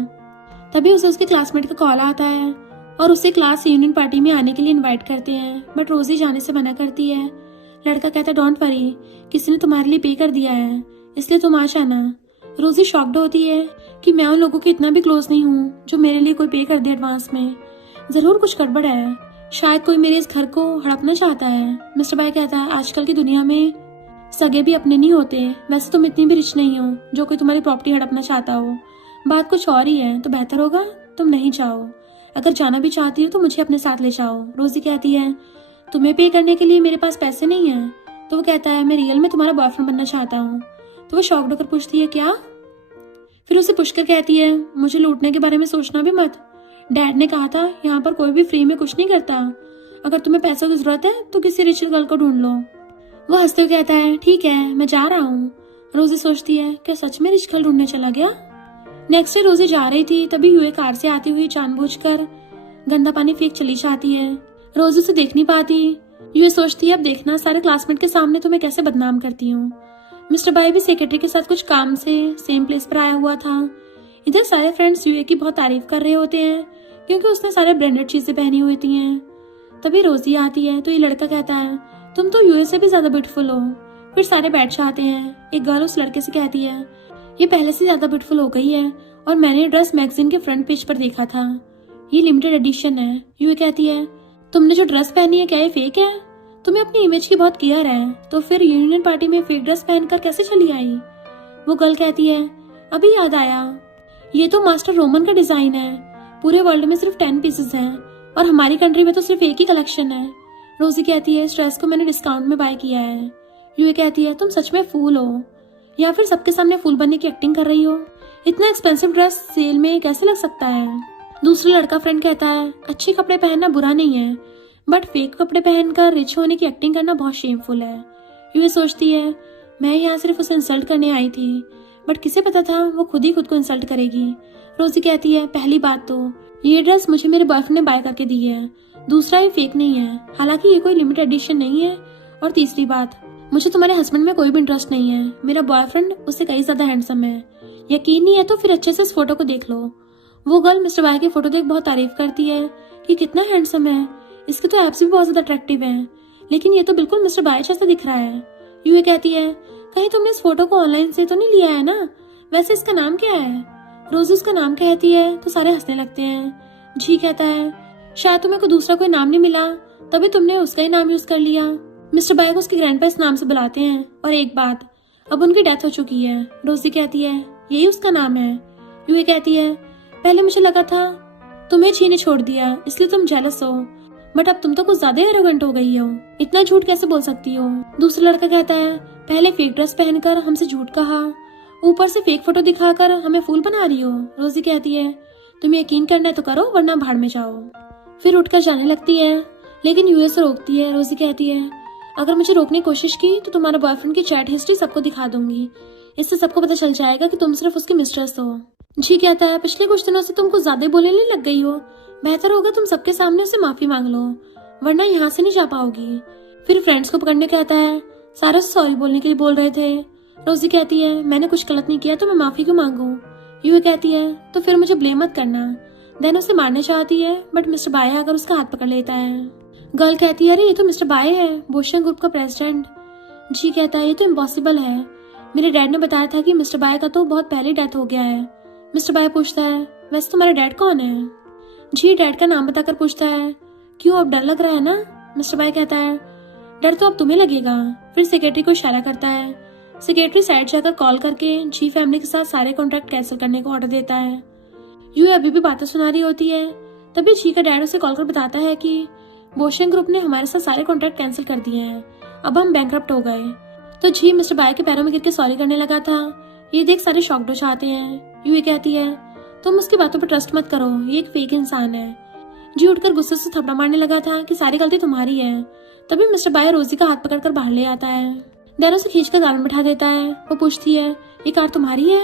तभी उसे उसके क्लासमेट का कॉल आता है और उसे क्लास यूनियन पार्टी में आने के लिए इनवाइट करते हैं बट रोजी जाने से मना करती है। लड़का कहता है, डोंट वरी, किसी ने तुम्हारे लिए पे कर दिया है, इसलिए तुम आ जाना। रोजी शॉक्ड होती है कि मैं उन लोगों के इतना भी क्लोज नहीं हूँ जो मेरे लिए कोई पे कर दे एडवांस में। जरूर कुछ गड़बड़ है, शायद कोई मेरे इस घर को हड़पना चाहता है। मिस्टर बाय कहता है, आजकल की दुनिया में सगे भी अपने नहीं होते। वैसे तुम इतनी भी रिच नहीं हो जो कोई तुम्हारी प्रॉपर्टी हड़पना चाहता हो। बात कुछ और ही है, तो बेहतर होगा तुम नहीं जाओ। अगर जाना भी चाहती हो तो मुझे अपने साथ ले जाओ। रोजी कहती है, तुम्हें पे करने के लिए मेरे पास पैसे नहीं है। तो वो कहता है, मैं रियल में तुम्हारा बॉयफ्रेंड बनना चाहता हूँ। तो वो शॉक्ड होकर पूछती है, क्या? फिर उसे पुष्कर कहती है, मुझे लूटने के बारे में सोचना भी मत। डैड ने कहा था यहाँ पर कोई भी फ्री में कुछ नहीं करता। अगर तुम्हें पैसों की जरूरत है तो किसी रिच गर्ल को ढूंढ लो। वो हंसते हुए कहता है, ठीक है मैं जा रहा हूँ। रोजी सोचती है, क्या सच में रिच गर्ल ढूंढने चला गया? नेक्स्ट डे रोजी जा रही थी, तभी यूए कार से आती हुई जानबूझकर गंदा पानी फेंक चली जाती है। रोजी उसे देख नहीं पाती। यूए सोचती है, अब देखना सारे क्लासमेट के सामने तो मैं कैसे बदनाम करती हूँ। मिस्टर बाय भी सेक्रेटरी के साथ कुछ काम से सेम प्लेस पर आया हुआ था। इधर सारे फ्रेंड्स यूए की बहुत तारीफ कर रहे होते हैं क्योंकि उसने सारे ब्रांडेड चीजें पहनी हुई होती हैं। तभी रोजी आती है तो ये लड़का कहता है, तुम तो यूए से भी ज्यादा ब्यूटीफुल हो। फिर सारे बैठ जाते हैं। एक गर्ल उस लड़के से कहती है, ये पहले से ज्यादा ब्यूटीफुल हो गई है और मैंने ड्रेस मैगजीन के फ्रंट पेज पर देखा था। ये लिमिटेड एडिशन है। यूए कहती है, तुमने जो ड्रेस पहनी है क्या ये फेक है? तुम्हें अपनी इमेज की बहुत केयर है, तो फिर यूनियन पार्टी में फेक ड्रेस पहनकर कैसे चली आई? वो गर्ल कहती है, अभी याद आया, ये तो मास्टर रोमन का डिजाइन है। पूरे वर्ल्ड में सिर्फ 10 पीसेस हैं और हमारी कंट्री में तो सिर्फ एक ही कलेक्शन है। रोजी कहती है, इस ड्रेस को मैंने डिस्काउंट में बाय किया है। यूए कहती है, तुम सच में फूल हो या फिर सबके सामने फूल बनने की एक्टिंग कर रही हो? इतना एक्सपेंसिव ड्रेस सेल में कैसे लग सकता है? दूसरा लड़का फ्रेंड कहता है, अच्छे कपड़े पहनना बुरा नहीं है, बट फेक कपड़े पहनकर रिच होने की एक्टिंग करना बहुत शेमफुल है। यूए सोचती है, मैं यहाँ सिर्फ उसे इंसल्ट करने आई थी, बट किसे पता था वो खुद ही खुद को इंसल्ट करेगी। रोजी कहती है, पहली बात तो ये ड्रेस मुझे मेरे बॉयफ्रेंड ने बाय करके दी है। दूसरा, ये फेक नहीं है, हालांकि ये कोई लिमिटेड एडिशन नहीं है। और तीसरी बात, मुझे तुम्हारे हस्बैंड में कोई भी इंटरेस्ट नहीं है। मेरा बॉयफ्रेंड उससे कई ज्यादा हैंडसम है। यकीन नहीं है तो फिर अच्छे से इस फोटो को देख लो। वो गर्ल मिस्टर बाय की फोटो देख बहुत तारीफ करती है कि कितना हैंडसम है, इसके तो एब्स भी बहुत ज्यादा अट्रैक्टिव है, लेकिन ये तो बिल्कुल मिस्टर बाय जैसा दिख रहा है। यूए कहती है, कहीं तुमने इस फोटो को ऑनलाइन से तो नहीं लिया है ना? वैसे इसका नाम क्या है? रोजी उसका नाम कहती है तो सारे हंसने लगते हैं। जी कहता है, शायद तुम्हें कोई दूसरा कोई नाम नहीं मिला तभी तुमने उसका ही नाम यूज कर लिया। मिस्टर बाय को उसके ग्रैंडपा इस नाम से बुलाते हैं। और एक बात, अब उनकी डेथ हो चुकी है। रोजी कहती है, यही उसका नाम है। यूए कहती है, पहले मुझे लगा था तुम्हें छीने छोड़ दिया इसलिए तुम जेलस हो, बट अब तुम तो कुछ ज्यादा एरोगेंट हो गई हो। इतना झूठ कैसे बोल सकती हो? दूसरा लड़का कहता है, पहले फेक ड्रेस पहनकर हमसे झूठ कहा, ऊपर से फेक फोटो दिखाकर हमें फूल बना रही हो। रोजी कहती है, तुम्हें यकीन करना है तो करो वरना भाड़ में जाओ। फिर उठकर जाने लगती है, लेकिन यूएस रोकती है। रोजी कहती है, अगर मुझे रोकने की कोशिश की तो तुम्हारे बॉयफ्रेंड की चैट हिस्ट्री सबको दिखा दूंगी। इससे सबको पता चल जाएगा कि तुम सिर्फ उसकी मिस्ट्रेस हो। जी कहता है, पिछले कुछ दिनों से तुम कुछ ज्यादा बोलने लग गई हो। बेहतर होगा तुम सबके सामने उसे माफी मांग लो, वरना यहाँ से नहीं जा पाओगी। फिर फ्रेंड्स को पकड़ने कहता है, सारे सॉरी बोलने के लिए बोल रहे थे। रोजी कहती है, मैंने कुछ गलत नहीं किया तो मैं माफी क्यों मांगू? यूए कहती है, तो फिर मुझे ब्लेम मत करना। देन उसे मारने चाहती है, बट मिस्टर बाय आकर उसका हाथ पकड़ लेता है। गर्ल कहती है, अरे ये तो मिस्टर बाय है, बोशन ग्रुप का प्रेसिडेंट। जी कहता है, ये तो इम्पॉसिबल है, मेरे डैड ने बताया था कि मिस्टर बाय का तो बहुत पहले डेथ हो गया है। मिस्टर बाय पूछता है, वैसे तुम्हारा डैड कौन है? जी डैड का नाम बताकर पूछता है, क्यों अब डर लग रहा है ना? मिस्टर बाय कहता है, डर तो अब तुम्हें लगेगा। फिर सेक्रेटरी को इशारा करता है। सेक्रेटरी साइड जाकर कॉल करके जी फैमिली के साथ सारे कॉन्ट्रैक्ट कैंसिल करने को ऑर्डर देता है। यूए अभी भी बातें सुना रही होती है, तभी जी का डैड उसे कॉल कर बताता है कि बोशन ग्रुप ने हमारे साथ सारे कॉन्ट्रैक्ट कैंसिल कर दिए हैं, अब हम बैंकरप्ट हो गए। तो जी मिस्टर बाय के पैरों में गिर के सॉरी करने लगा था। ये देख सारे शॉक्ड हो जाते हैं। यूए कहती है, तुम उसकी बातों पर ट्रस्ट मत करो, ये एक फेक इंसान है। जी उठकर गुस्से से थप्पड़ मारने लगा था कि सारी गलती तुम्हारी है। तभी मिस्टर बाय रोजी का हाथ पकड़कर बाहर ले आता है। दैन उसे खींचकर कार में बैठा देता है। वो पूछती है, ये कार तुम्हारी है?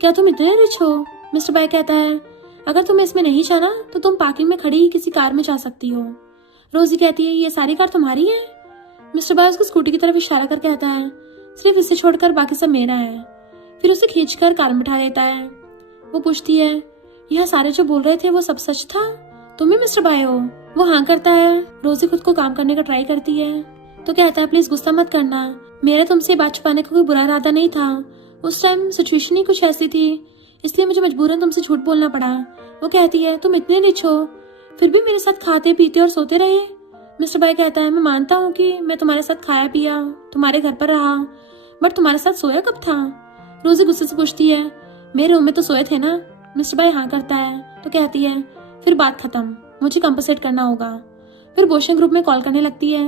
क्या तुम इतने रिच हो? मिस्टर बाय कहता है, अगर तुम्हें इसमें नहीं जाना तो तुम पार्किंग में खड़ी किसी कार में जा सकती हो। रोजी कहती है, ये सारी कार तुम्हारी है? मिस्टर बाय उसको स्कूटी की तरफ इशारा कर कहता है, सिर्फ इसे छोड़कर बाकी सब मेरा है। फिर उसे खींचकर कार में बैठा देता है। वो पूछती है, यह सारे जो बोल रहे थे वो सब सच था? तुम ही मिस्टर बाय हो? वो हाँ करता है। रोजी खुद को काम करने का ट्राई करती है तो कहता है, प्लीज गुस्सा मत करना, मेरा तुमसे बात छुपाने का कोई बुरा इरादा नहीं था। उस टाइम सिचुएशन ही कुछ ऐसी थी इसलिए मुझे मजबूरन तुमसे झूठ बोलना पड़ा। वो कहती है तुम इतने रिच हो फिर भी मेरे साथ खाते पीते और सोते रहे। मिस्टर बाय कहता है मैं मानता हूँ कि मैं तुम्हारे साथ खाया पिया, तुम्हारे घर पर रहा, बट तुम्हारे साथ सोया कब था? रोजी गुस्से से पूछती है मेरे रूम में तो सोए थे ना। मिस्टर बाय हाँ करता है तो कहती है फिर बात खत्म, मुझे कंपनसेट करना होगा। फिर बोशन ग्रुप में कॉल करने लगती है।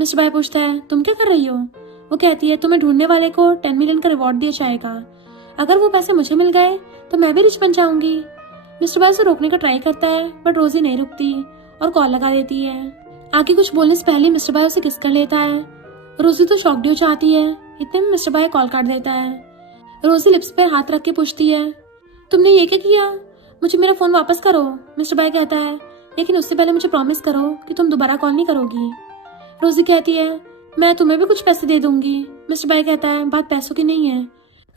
मिस्टर बाय पूछता है तुम क्या कर रही हो? वो कहती है तुम्हें ढूंढने वाले को 10 मिलियन का रिवॉर्ड दिया जाएगा, अगर वो पैसे मुझे मिल गए तो मैं भी रिच बन जाऊंगी। मिस्टर बाय उसे रोकने का ट्राई करता है बट रोजी नहीं रुकती और कॉल लगा देती है। आगे कुछ बोलने से पहले मिस्टर बाय उसे किस कर लेता है। रोजी तो शॉक्ड हो जाती है। इतने में मिस्टर बाय कॉल काट देता है। रोजी लिप्स पर हाथ रख के पूछती है तुमने ये क्या किया? मुझे मेरा फोन वापस करो। मिस्टर बाय कहता है लेकिन उससे पहले मुझे प्रॉमिस करो कि तुम दोबारा कॉल नहीं करोगी। रोजी कहती है मैं तुम्हें भी कुछ पैसे दे दूंगी। मिस्टर बाय कहता है बात पैसों की नहीं है।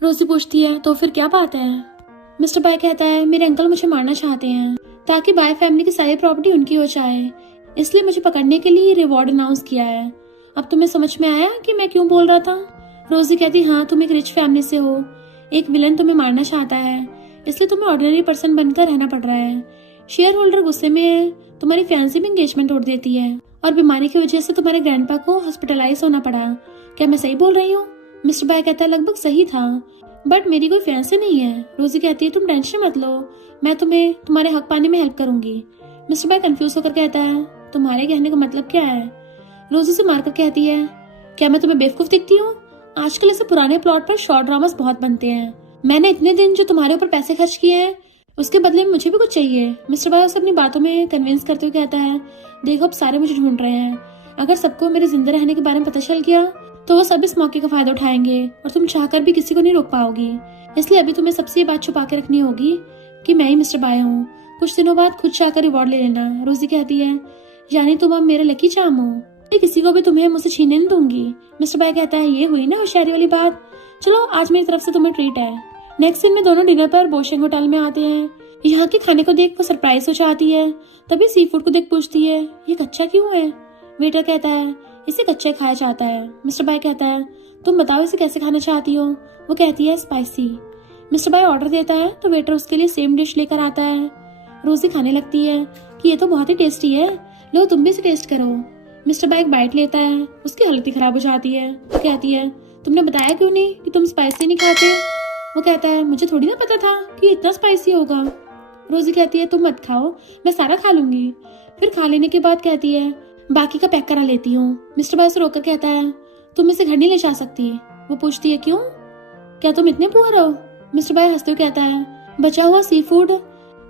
रोजी पूछती है तो फिर क्या बात है? मिस्टर बाय कहता है मेरे अंकल मुझे मारना चाहते हैं ताकि बाय फैमिली की सारी प्रॉपर्टी उनकी हो जाए, इसलिए मुझे पकड़ने के लिए रिवॉर्ड अनाउंस किया है। अब तुम्हें समझ में आया कि मैं क्यों बोल रहा था? रोजी कहती हाँ तुम एक रिच फैमिली से हो, एक विलन तुम्हें मारना चाहता है, इसलिए तुम्हें ऑर्डिनरी पर्सन बनकर रहना पड़ रहा है। शेयर होल्डर गुस्से में है, तुम्हारी फैंसी भी एंगेजमेंट तोड़ देती है और बीमारी की वजह से तुम्हारे ग्रैंडपा को हॉस्पिटलाइज होना पड़ा। क्या मैं सही बोल रही हूँ? मिस्टर बाय कहता है लगभग सही था, बट मेरी कोई फैंसी नहीं है। रोजी कहती है तुम टेंशन मत लो, मैं तुम्हें तुम्हारे हक पाने में हेल्प करूंगी। मिस्टर बाय कंफ्यूज होकर कहता है तुम्हारे कहने का मतलब क्या है? रोजी से मारकर कहती है क्या मैं तुम्हें बेवकूफ दिखती हूँ? आजकल ऐसे पुराने प्लॉट पर शॉर्ट ड्रामास बहुत बनते हैं। मैंने इतने दिन जो तुम्हारे ऊपर पैसे खर्च किए हैं उसके बदले में मुझे भी कुछ चाहिए। मिस्टर बाय उसे अपनी बातों में कन्विंस करते हुए कहता है देखो अब सारे मुझे ढूंढ रहे हैं, अगर सबको मेरे जिंदा रहने के बारे में पता चल गया तो वो सब इस मौके का फायदा उठाएंगे और तुम चाहकर भी किसी को नहीं रोक पाओगी। इसलिए अभी तुम्हें सबसे ये बात छुपा के रखनी होगी कि मैं ही मिस्टर बाय हूँ। कुछ दिनों बाद खुद चाहकर रिवॉर्ड ले लेना। रोजी कहती है यानी तुम अब मेरे लकी चार्म हो, मैं किसी को भी तुम्हें मुझसे छीनने नहीं दूंगी। मिस्टर बाय कहता है ये हुई ना होशियारी वाली बात, चलो आज मेरी तरफ से तुम्हें ट्रीट है। नेक्स्ट सीन में दोनों डिनर पर बोशिंग होटल में आते हैं। यहाँ के खाने को देख वो सरप्राइज हो जाती है, तभी सी फूड को देख पूछती है ये कच्चा क्यों है? वेटर कहता है इसे कच्चा खाया जाता है। मिस्टर बाय कहता है तुम बताओ इसे कैसे खाना चाहती हो? वो कहती है स्पाइसी। मिस्टर बाय ऑर्डर देता है तो वेटर उसके लिए सेम डिश लेकर आता है। रोजी खाने लगती है कि ये तो बहुत ही टेस्टी है, लो तुम भी इसे टेस्ट करो। मिस्टर बाय एक बाइट लेता है, उसकी हालत ही खराब हो जाती है। वो कहती है तुमने बताया क्यों नहीं कि तुम स्पाइसी नहीं खाते? वो कहता है मुझे थोड़ी ना पता था कि इतना स्पाइसी होगा। रोजी कहती है तुम मत खाओ, मैं सारा खा लूंगी। फिर खा लेने के बाद कहती है बाकी का पैक करा लेती हूँ। मिस्टर बाय उसे रोककर कहता है तुम इसे घर नहीं ले जा सकती। वो पूछती है क्यों, क्या तुम इतने पुअर हो? मिस्टर बाय हंसते हुए कहता है बचा हुआ सी फूड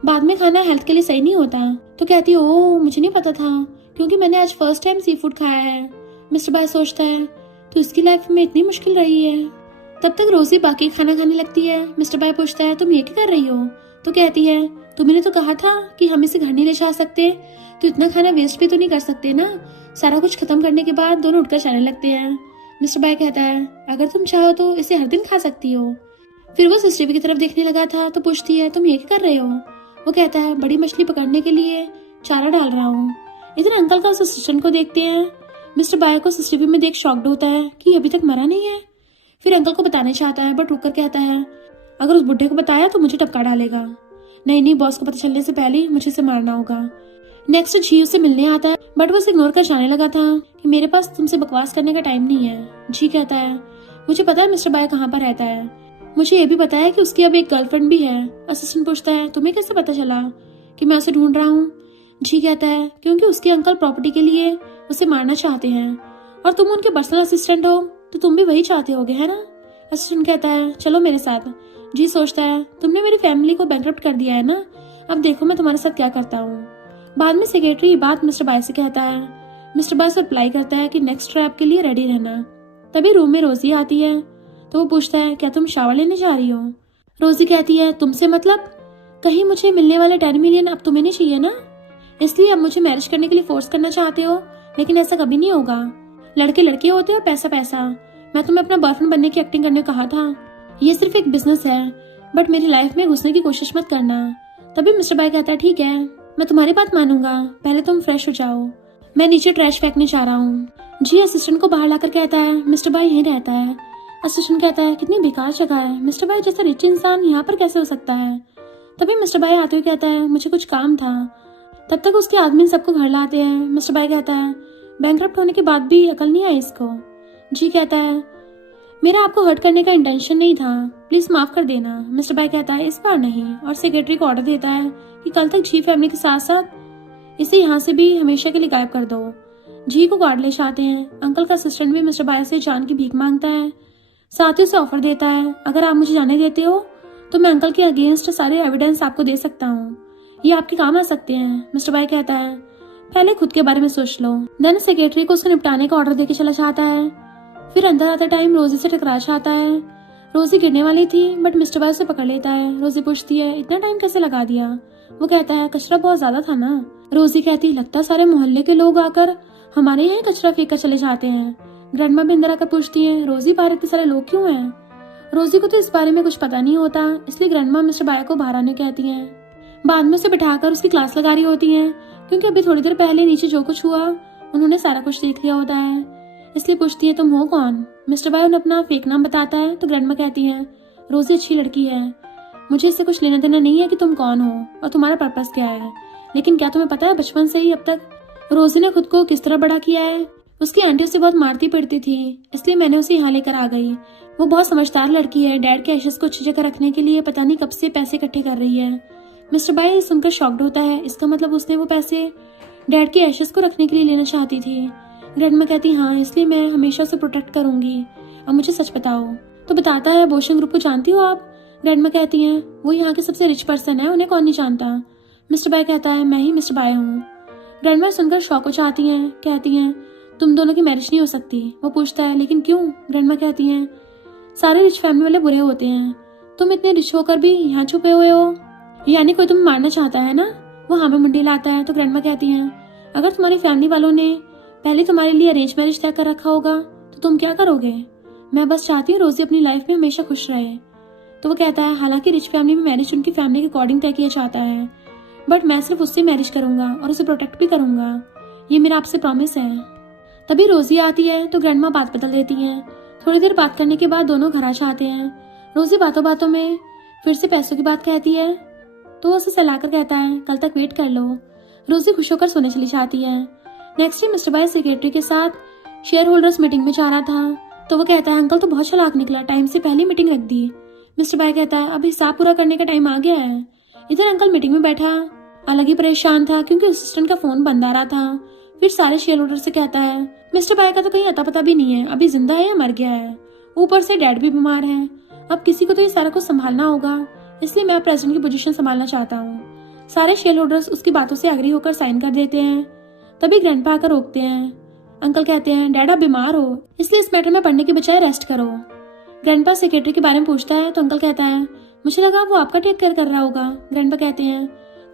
बाद में खाना हेल्थ के लिए सही नहीं होता। तो कहती है ओह मुझे नहीं पता था क्योंकि मैंने आज फर्स्ट टाइम सी फूड खाया है। मिस्टर बाय सोचता है तो इसकी लाइफ में इतनी मुश्किल रही है। तब तक रोजी बाकी खाना खाने लगती है। मिस्टर बाय पूछता है तुम ये क्या कर रही हो? तो कहती है तुमने तो कहा था कि हम इसे घर नहीं ले जा सकते, तो इतना खाना वेस्ट भी तो नहीं कर सकते ना। सारा कुछ खत्म करने के बाद दोनों उठकर जाने लगते हैं। मिस्टर बाय कहता है अगर तुम चाहो तो इसे हर दिन खा सकती हो। फिर वो सीसीटीवी की तरफ देखने लगा था तो पूछती है तुम ये क्या कर रहे हो? वो कहता है बड़ी मछली पकड़ने के लिए चारा डाल रहा हूँ। इधर अंकल का असिस्टेंट को देखते हैं। मिस्टर बाय को सीसीटीवी में देख शॉक्ड होता है कि अभी तक मरा नहीं है। फिर अंकल को बताना चाहता है बट रुककर कहता है अगर उस बुढ़े को बताया तो मुझे टपका डालेगा। नहीं बॉस को पता चलने से पहले ही मुझे इसे मारना होगा। नेक्स्ट जी उसे मिलने आता है बट वो इग्नोर कर जाने लगा था कि मेरे पास तुमसे बकवास करने का टाइम नहीं है। जी कहता है मुझे पता है मिस्टर बाय कहाँ पर रहता है, मुझे ये भी पता है कि उसकी अब एक गर्लफ्रेंड भी है। असिस्टेंट पूछता है तुम्हें कैसे पता चला कि मैं उसे ढूंढ रहा हूँ? जी कहता है क्योंकि उसके अंकल प्रॉपर्टी के लिए उसे मारना चाहते हैं और तुम उनके पर्सनल असिस्टेंट हो तो तुम भी वही चाहते होगे है ना। असिस्टेंट कहता है चलो मेरे साथ। जी सोचता है तुमने मेरी फैमिली को बैंकरप्ट कर दिया है ना, अब देखो मैं तुम्हारे साथ क्या करता हूँ। बाद में सेक्रेटरी ये बात मिस्टर बाय से कहता है। मिस्टर बाय से रिप्लाई करता है कि नेक्स्ट ट्रैप के लिए रेडी रहना। तभी रूम में रोजी आती है तो वो पूछता है क्या तुम शावर लेने जा रही हो? रोजी कहती है तुमसे मतलब, कहीं मुझे मिलने वाले 10 मिलियन अब तुम्हें नहीं चाहिए ना, इसलिए अब मुझे मैरिज करने के लिए फोर्स करना चाहते हो, लेकिन ऐसा कभी नहीं होगा। लड़के लड़के होते हो, पैसा पैसा। मैं तुम्हें अपना बॉयफ्रेंड बनने की एक्टिंग करने को कहा था, ये सिर्फ एक बिजनेस है, बट मेरी लाइफ में घुसने की कोशिश मत करना। तभी मिस्टर बाय कहता है ठीक है मैं तुम्हारी बात मानूंगा, पहले तुम फ्रेश हो जाओ, मैं नीचे ट्रैश फेंकने जा रहा हूँ। जी असिस्टेंट को बाहर लाकर कहता है मिस्टर बाय यहीं रहता है, असिस्टेंट कहता है कितनी बेकार जगह है, मिस्टर बाय जैसा रिच इंसान यहाँ पर कैसे हो सकता है। तभी मिस्टर बाय आते हुए कहता है मुझे कुछ काम था। तब तक उसके आदमी सबको घर लाते हैं। मिस्टर बाय कहता है बैंकरप्ट होने के बाद भी अकल नहीं आई इसको। जी कहता है मेरा आपको हर्ट करने का इंटेंशन नहीं था, प्लीज माफ कर देना। मिस्टर बाय कहता है इस बार नहीं, और सेक्रेटरी को ऑर्डर देता है कि कल तक जी फैमिली के साथ साथ इसे यहाँ से भी हमेशा के लिए गायब कर दो। जी को गार्ड ले आते हैं। अंकल का असिस्टेंट भी मिस्टर बाय से जान की भीख मांगता है, साथ ही उसे ऑफर देता है अगर आप मुझे जाने देते हो तो मैं अंकल के अगेंस्ट सारे एविडेंस आपको दे सकता हूँ, ये आपके काम आ सकते हैं। मिस्टर बाय कहता है पहले खुद के बारे में सोच लो। देन सेक्रेटरी को उसको निपटाने का ऑर्डर देके चला जाता है। फिर अंदर आते टाइम रोजी से टकरा जाता है। रोजी गिरने वाली थी बट मिस्टर बाय उसे पकड़ लेता है। रोजी पूछती है इतना टाइम कैसे लगा दिया। वो कहता है कचरा बहुत ज्यादा था ना। रोजी कहती लगता सारे मोहल्ले के लोग आकर हमारे यहाँ कचरा फेंक कर चले जाते हैं। ग्रैंडमा भी अंदर आकर पूछती है रोजी बाहर इतने सारे लोग क्यों हैं। रोजी को तो इस बारे में कुछ पता नहीं होता, इसलिए ग्रैंडमा मिस्टर बाय को बाहर आने कहती हैं। बाद में उसे बिठाकर उसकी क्लास लगा रही होती हैं, क्योंकि अभी थोड़ी देर पहले नीचे जो कुछ हुआ उन्होंने सारा कुछ देख लिया होता है। इसलिए पूछती है तुम हो कौन। मिस्टर बाय उन्हें अपना फेक नाम बताता है तो ग्रैंडमा कहती है रोजी अच्छी लड़की है, मुझे इससे कुछ लेना देना नहीं है कि तुम कौन हो और तुम्हारा पर्पस क्या है, लेकिन क्या तुम्हें पता है बचपन से ही अब तक रोजी ने खुद को किस तरह बड़ा किया है। उसकी आंटी उसे बहुत मारती पड़ती थी, इसलिए मैंने उसे यहाँ लेकर आ गई। वो बहुत समझदार लड़की है, डैड के एशेस को अच्छी जगह रखने के लिए पता नहीं कब से पैसे इकट्ठे कर रही है। मिस्टर बाय सुनकर शॉक्ड होता है, इसका मतलब उसने वो पैसे डैड के एशेस को रखने के लिए लेना चाहती थी। ग्रैंडमा कहती हाँ इसलिए मैं हमेशा उसे प्रोटेक्ट करूंगी, अब मुझे सच बताओ। तो बताता है बोशन ग्रुप को जानती हो आप। ग्रैंडमा कहती हैं वो यहाँ के सबसे रिच पर्सन है, उन्हें कौन नहीं जानता। मिस्टर बाय कहता है मैं ही मिस्टर बाय हूँ। ग्रैंडमा सुनकर शॉक हो जाती हैं, कहती हैं तुम दोनों की मैरिज नहीं हो सकती। वो पूछता है लेकिन क्यों। ग्रैंडमा कहती हैं सारे रिच फैमिली वाले बुरे होते हैं, तुम इतने रिच होकर भी यहाँ छुपे हुए हो, यानी कोई तुम्हें मारना चाहता है ना। वो हाँ में मुंडी लाता है तो ग्रैंडमा कहती हैं अगर तुम्हारी फैमिली वालों ने पहले तुम्हारे लिए अरेंज मैरिज तय कर रखा होगा तो तुम क्या करोगे। मैं बस चाहती हूँ रोजी अपनी लाइफ में हमेशा खुश रहे। तो वो कहता है हालांकि रिच फैमिली में मैरिज उनकी फैमिली के अकॉर्डिंग तय किया जाता है, बट मैं सिर्फ उससे मैरिज करूंगा और उसे प्रोटेक्ट भी करूंगा, ये मेरा आपसे प्रॉमिस है। तभी रोजी आती है तो ग्रैंडमा बात बदल देती है। थोड़ी देर बात करने के बाद दोनों घर आ जाते हैं। रोजी बातों बातों में फिर से पैसों की बात कहती है तो वो उसे सहलाकर कहता है कल तक वेट कर लो। रोजी खुश होकर सोने चली जाती है। Next day mister bye secretary के साथ शेयर होल्डर्स मीटिंग में जा रहा था तो वो कहता है अंकल तो बहुत चालाक निकला, टाइम से पहले मीटिंग रख दी। मिस्टर बाय कहता है अब हिसाब पूरा करने का टाइम आ गया है। इधर अंकल मीटिंग में बैठा अलग ही परेशान था क्योंकि असिस्टेंट का फोन बंद आ रहा था। फिर सारे शेयर होल्डर से कहता है मिस्टर बाय का तो कहीं अता पता भी नहीं है, अभी जिंदा है या मर गया है, ऊपर से डैड भी बीमार है, अब किसी को तो ये सारा कुछ संभालना होगा, इसलिए मैं प्रेसिडेंट की पोजीशन संभालना चाहता हूँ। सारे शेयर होल्डर्स उसकी बातों से एग्री होकर साइन कर देते हैं। तभी ग्रैंडपा आकर रोकते हैं। अंकल कहते हैं डैड आप बीमार हो, इसलिए इस मैटर में पढ़ने के बजाय रेस्ट करो। ग्रैंडपा सेक्रेटरी के बारे में पूछता है तो अंकल कहता है मुझे लगा वो आपका टेक केयर कर रहा होगा। ग्रैंडपा कहते हैं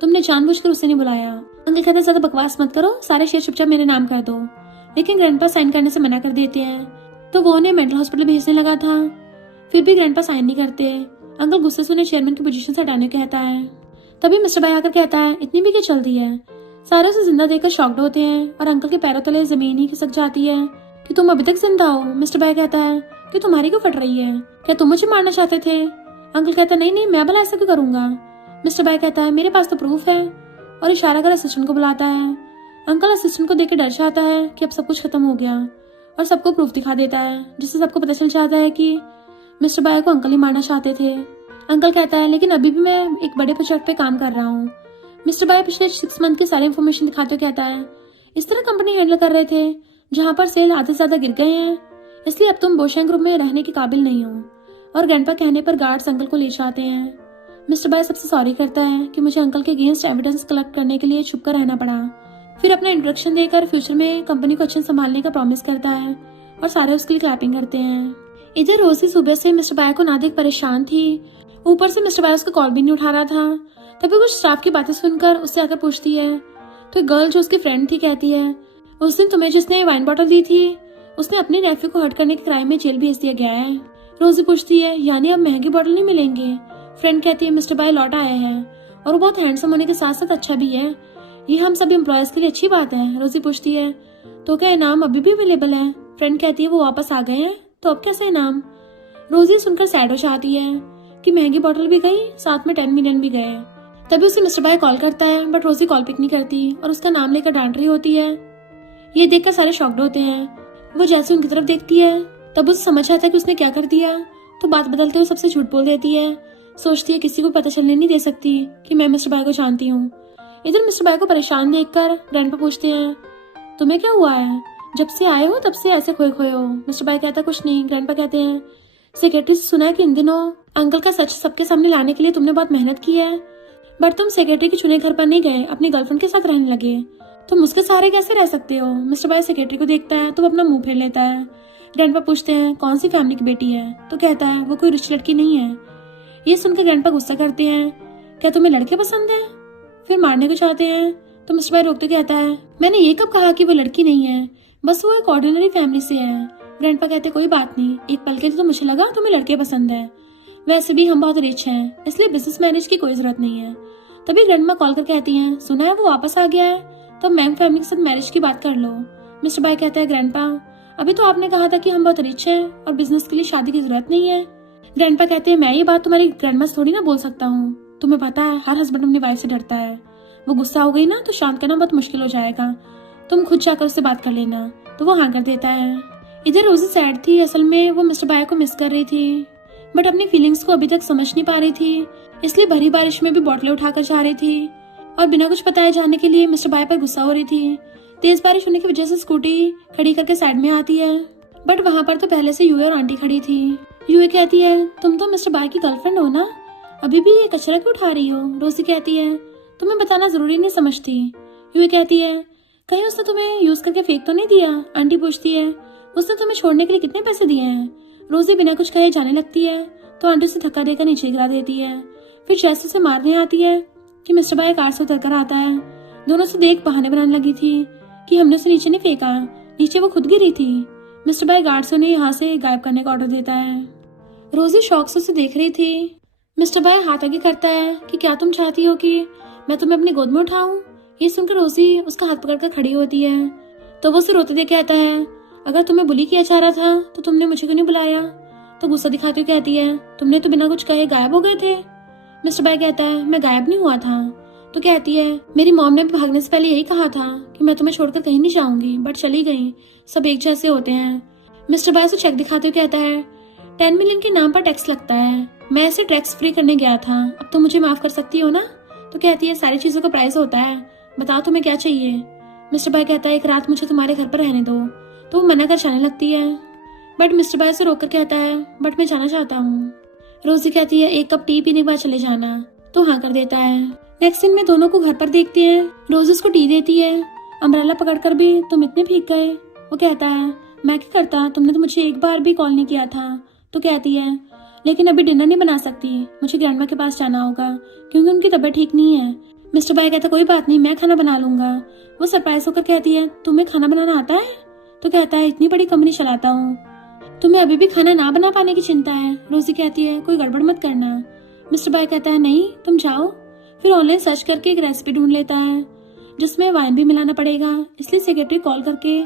तुमने जानबूझकर उसे नहीं बुलाया। अंकल कहते हैं ज्यादा बकवास मत करो, सारे शेयर चुपचाप मेरे नाम कर दो। लेकिन ग्रैंडपा साइन करने से मना कर देते हैं तो वो उन्हें मेंटल हॉस्पिटल भेजने लगा था, फिर भी ग्रैंडपा साइन नहीं करते। अंकल गुस्से से उन्हें चेयरमैन की पोजीशन से हटाने कहता है। तभी मिस्टर बाय आकर कहता है इतनी भी क्या चलती है। सारे उसे जिंदा देखकर शॉक्ड होते हैं और अंकल के पैरों तले जमीन ही खिसक जाती है कि तुम अभी तक जिंदा हो। मिस्टर बाय कहता है कि तुम्हारी क्यों फट रही है, क्या तुम मुझे मारना चाहते थे। अंकल कहता है नहीं नहीं मैं भला ऐसा क्यों करूंगा। मिस्टर बाय कहता है मेरे पास तो प्रूफ है और इशारा कर असिस्टेंट को बुलाता है। अंकल असिस्टेंट को देख के डर जाता है कि अब सब कुछ खत्म हो गया और सबको प्रूफ दिखा देता है, जिससे सबको पता चल जाता है कि मिस्टर बाय को अंकल ही मारना चाहते थे। अंकल कहता है लेकिन अभी भी मैं एक बड़े प्रोजेक्ट पे काम कर रहा हूँ। मिस्टर बाय पिछले 6 मंथ की सारी इन्फॉर्मेशन दिखाते हुए कहता है इस तरह कंपनी हैंडल कर रहे थे जहाँ पर सेल आधे से ज्यादा गिर गए हैं, इसलिए अब तुम बोशेंग ग्रुप में रहने के काबिल नहीं हो। और ग्रैंडपा कहने पर गार्ड्स अंकल को ले जाते हैं। मिस्टर बाय सबसे सॉरी करता है कि मुझे अंकल के अगेंस्ट एविडेंस कलेक्ट करने के लिए छुप कर रहना पड़ा। फिर अपना इंट्रोडक्शन देकर फ्यूचर में कंपनी को अच्छे से संभालने का प्रॉमिस करता है और सारे उसके लिए क्लैपिंग करते हैं। इधर रोजी सुबह से मिस्टर बाय को ना देख परेशान थी, ऊपर से मिस्टर बाय उसका कॉल भी नहीं उठा रहा था। तभी कुछ स्टाफ की बातें सुनकर उससे आकर पूछती है तो एक गर्ल जो उसकी फ्रेंड थी कहती है उस दिन तुम्हें जिसने वाइन बॉटल दी थी उसने अपने नेफ्यू को हर्ट करने के क्राइम में जेल भेज दिया गया है। रोजी पूछती है यानी अब महंगी बॉटल नहीं मिलेंगे। फ्रेंड कहती है मिस्टर बाय लौट आए हैं और वो बहुत हैंडसम होने के साथ साथ अच्छा भी है, ये हम सभी एम्प्लॉयज के लिए अच्छी बात है। रोजी पूछती है तो क्या इनाम अभी भी अवेलेबल है। फ्रेंड कहती है वो वापस आ गए हैं तो अब कैसे इनाम। रोजी सुनकर सैड हो जाती है कि महंगी बॉटल भी गई, साथ में 10 मिलियन भी गए। तभी उसे मिस्टर बाय कॉल करता है, बट रोजी कॉल पिक नहीं करती और उसका नाम लेकर डांट रही होती है। ये देखकर सारे शॉक्ड होते हैं। वो जैसे उनकी तरफ देखती है तब उसे समझ आता है कि उसने क्या कर दिया, तो बात बदलते हुए सबसे झूठ बोल देती है। सोचती है किसी को पता चलने नहीं दे सकती कि मैं मिस्टर बाय को जानती हूँ। इधर मिस्टर बाय को परेशान देखकर ग्रैंडपा पूछते हैं, तुम्हें क्या हुआ है? जब से आए हो तब से ऐसे खोए खोए हो। मिस्टर बाय कहता कुछ नहीं। ग्रैंडपा कहते हैं, सेक्रेटरी से सुना है कि इन दिनों अंकल का सच सबके सामने लाने के लिए तुमने बहुत मेहनत की है, बट तुम सेक्रेटरी के चुने घर पर नहीं गए, अपनी गर्लफ्रेंड के साथ रहने लगे। तुम उसके सहारे कैसे रह सकते हो? मिस्टर बाय सेक्रेटरी को देखता है तो वो अपना मुंह फेर लेता है। ग्रैंडपा पूछते हैं, कौन सी फैमिली की बेटी है? तो कहता है, वो कोई रिच लड़की नहीं है। ये सुनकर ग्रैंडपा गुस्सा करते हैं, क्या तुम्हें लड़के पसंद है? फिर मारने को चाहते हैं तो मिस्टर बाय रोकते कहता है, मैंने ये कब कहा कि वो लड़की नहीं है, बस वो एक ऑर्डिनरी फैमिली से है। ग्रैंडपा कहते, कोई बात नहीं, एक पल के लिए तो मुझे लगा तुम्हें लड़के पसंद है, वैसे भी हम बहुत रिच हैं, इसलिए बिजनेस मैरिज की कोई जरूरत नहीं है। तभी ग्रैंडमा कॉल कर कहती हैं, सुना है वो वापस आ गया है, तब मैम फैमिली के साथ मैरिज की बात कर लो। मिस्टर बाय कहता है, ग्रैंडपा अभी तो आपने कहा था कि हम बहुत रिच हैं और बिजनेस के लिए शादी की जरूरत नहीं है। ग्रैंडपा कहते हैं, मैं ये बात तुम्हारी ग्रैंडमा से थोड़ी ना बोल सकता हूँ, तुम्हें पता है हर हस्बैंड अपनी वाइफ से डरता है, वो गुस्सा हो गई ना तो शांत करना बहुत मुश्किल हो जाएगा, तुम खुद जाकर उससे बात कर लेना। तो वो हाँ कर देता है। इधर रोजी सैड थी, असल में वो मिस्टर बाय को मिस कर रही थी, बट अपनी फीलिंग्स को अभी तक समझ नहीं पा रही थी, इसलिए भरी बारिश में भी बोतलें उठाकर जा रही थी और बिना कुछ बताए जाने के लिए मिस्टर बाय पर गुस्सा हो रही थी। तेज बारिश होने की वजह से स्कूटी खड़ी करके साइड में आती है, बट वहाँ पर तो पहले से यूए और आंटी खड़ी थी। यूए कहती है, तुम तो मिस्टर बाय की गर्लफ्रेंड हो ना, अभी भी ये कचरा क्यों उठा रही हो? रोजी कहती है, तुम्हें बताना जरूरी नहीं समझती। यूए कहती है, कहीं उसने तुम्हें यूज करके फेंक तो नहीं दिया? आंटी पूछती है, उसने तुम्हें छोड़ने के लिए कितने पैसे दिए हैं? रोजी बिना कुछ कहे जाने लगती है तो आंटी से धक्का देकर नीचे गिरा देती है। फिर जैसे उसे मारने आती है कि मिस्टर बाय कार से उतरकर आता है। दोनों से देख बहाने बनाने लगी थी कि हमने उसे नीचे नहीं फेंका, नीचे वो खुद गिरी थी। मिस्टर बाय गार्ड से उन्हें यहाँ से गायब करने का ऑर्डर देता है। रोजी शौक से उसे देख रही थी। मिस्टर बाय हाथ आगे करता है कि क्या तुम चाहती हो कि मैं तुम्हें अपनी गोद में उठाऊं? ये सुनकर रोजी उसका हाथ पकड़कर खड़ी होती है तो वो उसे रोते देख कहता है, अगर तुम्हें बुली किया जा रहा था तो तुमने मुझे क्यों नहीं बुलाया? तो गुस्सा दिखाते हुए कहती है, तुमने तो बिना कुछ कहे गायब हो गए थे। मिस्टर बाय कहता है, मैं गायब नहीं हुआ था। तो कहती है, मेरी मॉम ने भागने से पहले यही कहा था कि मैं तुम्हें छोड़कर कहीं नहीं जाऊंगी, बट चली गई, सब एक जैसे होते हैं। मिस्टर बाय उसे चेक दिखाते हुए कहता है, 10 मिलियन के नाम पर टैक्स लगता है, मैं इसे टैक्स फ्री करने गया था, अब तो मुझे माफ कर सकती हो ना? तो कहती है, सारी चीजों का प्राइस होता है, बताओ तुम्हें क्या चाहिए? मिस्टर बाय कहता है, एक रात मुझे तुम्हारे घर पर रहने दो। तो वो मना कर जाने लगती है, बट मिस्टर बाय से रोककर कहता है, बट मैं जाना चाहता हूँ। रोजी कहती है, एक कप टी पीने के बाद चले जाना। तो हाँ कर देता है। नेक्स्ट सीन में दोनों को घर पर देखते हैं। रोजी उसको टी देती है, अम्ब्रेला पकड़कर भी तुम इतने भीग गए। वो कहता है, मैं क्या करता, तुमने तो मुझे एक बार भी कॉल नहीं किया था। तो कहती है, लेकिन अभी डिनर नहीं बना सकती, मुझे ग्रैंडमा के पास जाना होगा क्योंकि उनकी तबीयत ठीक नहीं है। मिस्टर बाय कहता, कोई बात नहीं, मैं खाना बना लूंगा। वो सरप्राइज होकर कहती है, तुम्हें खाना बनाना आता है? तो कहता है, इतनी बड़ी कंपनी चलाता हूँ, तुम्हें अभी भी खाना ना बना पाने की चिंता है। रोजी कहती है, कोई गड़बड़ मत करना। मिस्टर बाय कहता है, नहीं तुम जाओ। फिर ऑनलाइन सर्च करके एक रेसिपी ढूंढ लेता है जिसमें वाइन भी मिलाना पड़ेगा, इसलिए सेक्रेटरी कॉल करके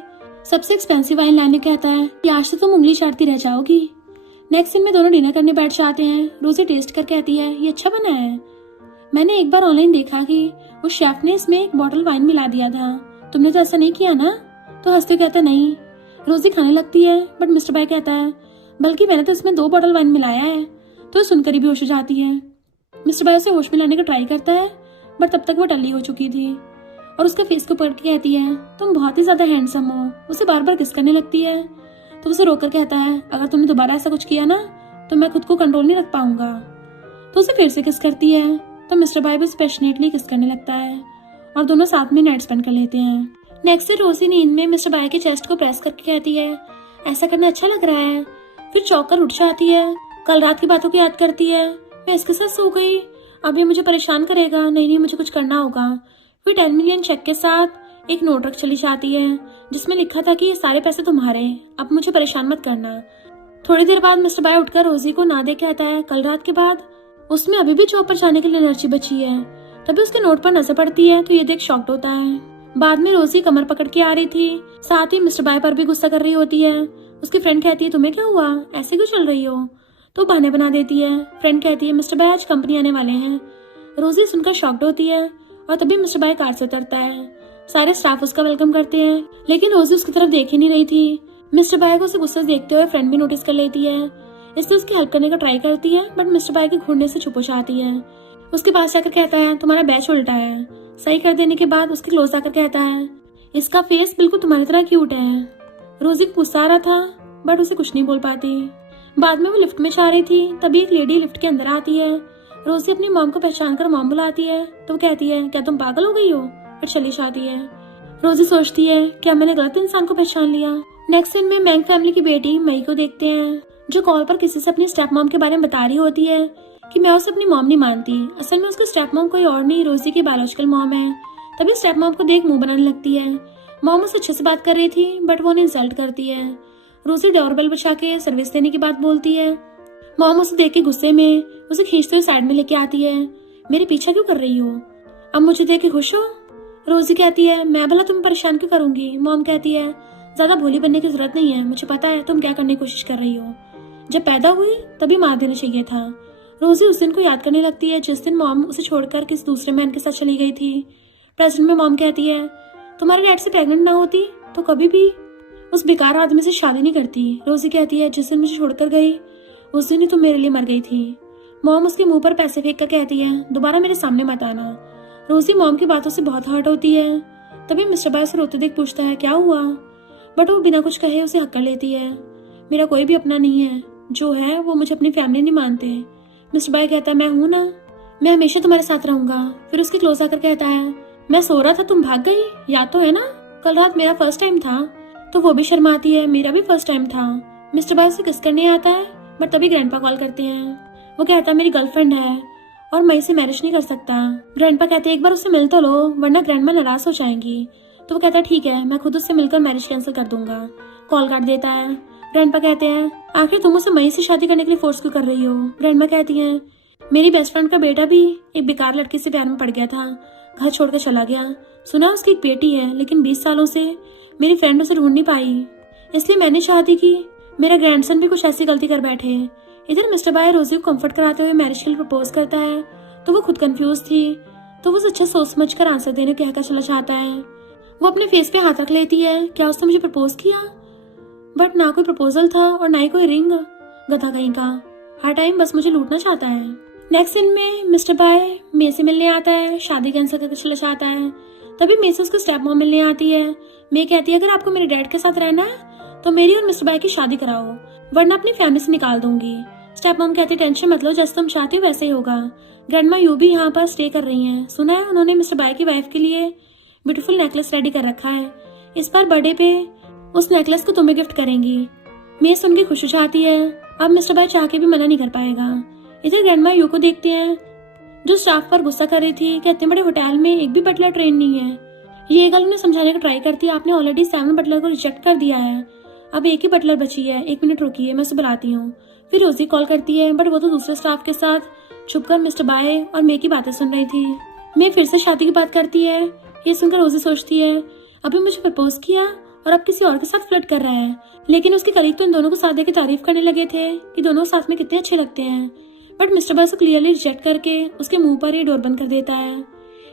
सबसे एक्सपेंसिव वाइन लाने कहता है कि आज तो तुम उंगली चाटती रह जाओगी। नेक्स्ट सीन में दोनों डिनर करने बैठ जाते हैं। रोजी टेस्ट कर कहती है, ये अच्छा बना है, मैंने एक बार ऑनलाइन देखा कि उस शेफ ने इसमें एक बॉटल वाइन मिला दिया था, तुमने तो ऐसा नहीं किया ना? तो हंसते कहता नहीं। रोजी खाने लगती है, बट मिस्टर बाय कहता है, बल्कि मैंने तो इसमें 2 बॉटल वाइन मिलाया है। तो सुनकर ही बेहोश हो जाती है। मिस्टर बाय उसे होश में लाने का ट्राई करता है, बट तब तक वो टल्ली हो चुकी थी और उसका फेस को पकड़ के कहती है, तुम बहुत ही ज्यादा हैंडसम हो। उसे बार बार किस करने लगती है तो उसे रोककर कहता है, अगर तुमने दोबारा ऐसा कुछ किया ना तो मैं खुद को कंट्रोल नहीं रख पाऊंगा। तो उसे फिर से किस करती है तो मिस्टर बाय भी पैशनेटली किस करने लगता है और दोनों साथ में नाइट स्पेंड कर लेते हैं। नेक्स्ट डे रोजी नींद में मिस्टर बाय के चेस्ट को प्रेस करके कहती है, ऐसा करना अच्छा लग रहा है। फिर चौंक कर उठ जाती है, कल रात की बातों को याद करती है, मैं इसके साथ सो गई, अब ये मुझे परेशान करेगा, नहीं मुझे कुछ करना होगा। फिर 10 मिलियन चेक के साथ एक नोट रख चली जाती है जिसमें लिखा था कि ये सारे पैसे तुम्हारे, अब मुझे परेशान मत करना। थोड़ी देर बाद मिस्टर बाय उठकर रोजी को ना दे कहता है, कल रात के बाद उसमें अभी भी जॉब पर जाने के लिए एनर्जी बची है। तभी उसके नोट पर नजर पड़ती है तो ये देख शॉक्ड होता है। बाद में रोजी कमर पकड़ के आ रही थी, साथ ही मिस्टर बाय पर भी गुस्सा कर रही होती है। उसकी फ्रेंड कहती है, तुम्हें क्या हुआ, ऐसे क्यों चल रही हो? तो बहाने बना देती है। फ्रेंड कहती है मिस्टर बाय आज कंपनी आने वाले हैं। रोजी सुनकर शॉक्ड होती है और तभी मिस्टर बाय कार से उतरता है। सारे स्टाफ उसका वेलकम करते हैं, लेकिन रोजी उसकी तरफ देख ही नहीं रही थी। मिस्टर बाय को उसे गुस्से से देखते हुए फ्रेंड भी नोटिस कर लेती है, इसलिए उसकी हेल्प करने का ट्राई करती है, बट मिस्टर बाय के घूरने से छुप जाती है। उसके पास जाकर कहता है तुम्हारा बैच उल्टा है। सही कर देने के बाद उसके क्लोज आकर कहता है इसका फेस बिल्कुल तुम्हारी तरह क्यूट है। रोजी को गुस्सा आ रहा था, बट उसे कुछ नहीं बोल पाती। बाद में वो लिफ्ट में जा रही थी, तभी एक लेडी लिफ्ट के अंदर आती है। रोजी अपनी मॉम को पहचान कर मॉम बुलाती है, तो वो कहती है क्या तुम पागल हो गई हो, फिर चली जाती है। रोजी सोचती है क्या मैंने गलत इंसान को पहचान लिया। नेक्स्ट सीन में मैंग फैमिली की बेटी मई को देखते हैं, जो कॉल पर किसी से अपनी स्टेप मॉम के बारे में बता रही होती है कि मैं उसे अपनी मॉम नहीं मानती। असल में उसकी स्टेप मॉम कोई और नहीं, रोजी की बायोलॉजिकल मॉम है। तभी स्टेप मॉम को देख मुंह बनाने लगती है। मॉम उससे अच्छे से बात कर रही थी, बट वो उन्हें इंसल्ट करती है। रोजी डोरबेल बचा के सर्विस देने की बात बोलती है। मॉम उसे देख के गुस्से में उसे खींचते हुए साइड में लेके आती है। मेरे पीछा क्यों कर रही हो, अब मुझे देख के खुश हो। रोजी कहती है मैं भला तुम्हें परेशान क्यों करूंगी। मॉम कहती है ज्यादा भोली बनने की जरूरत नहीं है, मुझे पता है तुम क्या करने की कोशिश कर रही हो। जब पैदा हुई तभी मार देना चाहिए था। रोजी उस दिन को याद करने लगती है जिस दिन मॉम उसे छोड़कर किसी दूसरे मैन के साथ चली गई थी। प्रेजेंट में मॉम कहती है तुम्हारे डैड से प्रेग्नेंट ना होती तो कभी भी उस बेकार आदमी से शादी नहीं करती। रोजी कहती है जिस दिन मुझे छोड़कर गई उस दिन ही तुम मेरे लिए मर गई थी। मॉम उसके मुंह पर पैसे फेंक कर कहती है दोबारा मेरे सामने मत आना। रोजी मॉम की बातों से बहुत हर्ट होती है। तभी मिस्टर बाय उसे रोते देख पूछता है क्या हुआ, बट वो बिना कुछ कहे उसे हक कर लेती है। मेरा कोई भी अपना नहीं है, जो है वो मुझे अपनी फैमिली नहीं मानते। मिस्टर बाय कहता है मैं हूं ना, मैं हमेशा तुम्हारे साथ रहूंगा। फिर उसके क्लोज आकर कहता है मैं सो रहा था तुम भाग गई, याद तो है ना कल रात मेरा फर्स्ट टाइम था। तो वो भी शर्माती है मेरा भी फर्स्ट टाइम था। मिस्टर बाय उसे किस करने आता है, बट तभी ग्रैंडपा कॉल करते हैं। वो कहता है मेरी गर्लफ्रेंड है और मैं इसे मैरिज नहीं कर सकता। ग्रैंडपा कहते हैं एक बार उससे मिल तो लो वरना ग्रैंडमा नाराज हो जाएंगी। तो वो कहता है ठीक है मैं खुद उससे मिलकर मैरिज कैंसिल कर दूंगा। कॉल काट देता है। ग्रैंडपा कहते हैं आखिर तुम उसे मई से शादी करने के लिए फोर्स क्यों कर रही हो। ग्रैंडमा कहती है मेरी बेस्ट फ्रेंड का बेटा भी एक बेकार लड़की से प्यार में पड़ गया था, घर छोड़कर चला गया। सुना उसकी एक बेटी है, लेकिन 20 सालों से मेरी फ्रेंड उसे ढूंढ नहीं पाई, इसलिए मैंने चाहती कि मेरा ग्रैंडसन भी कुछ ऐसी गलती कर बैठे। इधर मिस्टर बाय रोजी को कंफर्ट कराते हुए मैरिज के लिए प्रपोज करता है, तो वो खुद कंफ्यूज थी, तो वो अच्छा सोच समझ कर आंसर देने कहकर चला जाता है। वो अपने फेस पे हाथ रख लेती है क्या उसने मुझे प्रपोज किया, बट ना कोई प्रपोजल था और ना ही कोई रिंग। गधा कहीं का, हर टाइम बस मुझे लूटना चाहता है। नेक्स्ट सीन में मिस्टर बाय मे से मिलने आता है, शादी कैंसिल करके चला जाता है। तभी मे से उसकी स्टेप मॉम मिलने आती है। मे कहती है अगर आपको मेरे डैड के साथ रहना है तो मेरी और मिस्टर बाय की शादी कराओ, वरना अपनी फैमिली से निकाल दूंगी। स्टेप मॉम कहती है टेंशन मत लो, जैसे तुम चाहती हो वैसे ही होगा। ग्रैंडमा यू भी यहाँ पर स्टे कर रही हैं। सुना है उन्होंने मिस्टर बाय की वाइफ के लिए ब्यूटीफुल नेकलेस रेडी कर रखा है, इस बार बर्थडे पे उस नेकलेस को तुम्हें गिफ्ट करेंगी। मे सुन के खुश हो जाती है, अब मिस्टर बाय चाह के भी मना नहीं कर पाएगा। इधर ग्रैंडमा यू को देखते हैं जो स्टाफ पर गुस्सा कर रही थी कि इतने बड़े होटल में एक भी बटलर ट्रेन नहीं है। ये गल उन्हें समझाने का ट्राई करती है, आपने ऑलरेडी 7 बटलर को रिजेक्ट कर दिया है, अब एक ही बटलर बची है, 1 मिनट रुकिए मैं उसे बुलाती हूँ। फिर रोजी कॉल करती है, बट वो तो दूसरे स्टाफ के साथ छुपकर मिस्टर बाय और मे की बातें सुन रही थी। मे फिर से शादी की बात करती है। ये सुनकर रोजी सोचती है अभी मुझे प्रपोज किया और अब किसी और के साथ फ्लर्ट कर रहा है, लेकिन उसके कलीग तो इन दोनों को साथ देकर तारीफ करने लगे थे कि दोनों साथ में कितने अच्छे लगते हैं। बट मिस्टर बाय को क्लियरली रिजेक्ट करके उसके मुंह पर ये डोर बंद कर देता है।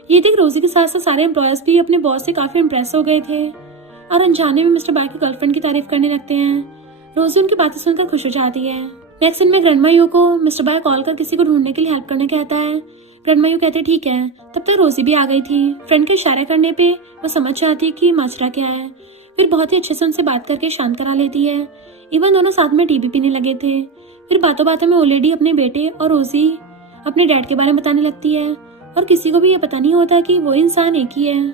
ये देख रोजी के साथ साथ सारे एम्प्लॉयज भी अपने बॉस से काफी इम्प्रेस हो गए थे और अनजाने में मिस्टर बाय की गर्लफ्रेंड की तारीफ करने लगते हैं। रोजी उनकी बातें सुनकर खुश हो जाती है। नेक्स्ट सीन में ग्रैंडमा यू को मिस्टर बाय कॉल कर किसी को ढूंढने के लिए हेल्प करने कहता है। ग्रैंडमा यू कहते ठीक है। तब तक रोजी भी आ गई थी। फ्रेंड के इशारे करने पे वो समझ जाती है कि माजरा क्या है। फिर बहुत ही अच्छे से उनसे बात करके शांत करा लेती है। इवन दोनों साथ में टी भी पीने लगे थे। फिर बातों बातों में ऑलरेडी अपने बेटे और रोजी अपने डैड के बारे में बताने लगती है और किसी को भी ये पता नहीं होता कि वो इंसान एक ही है।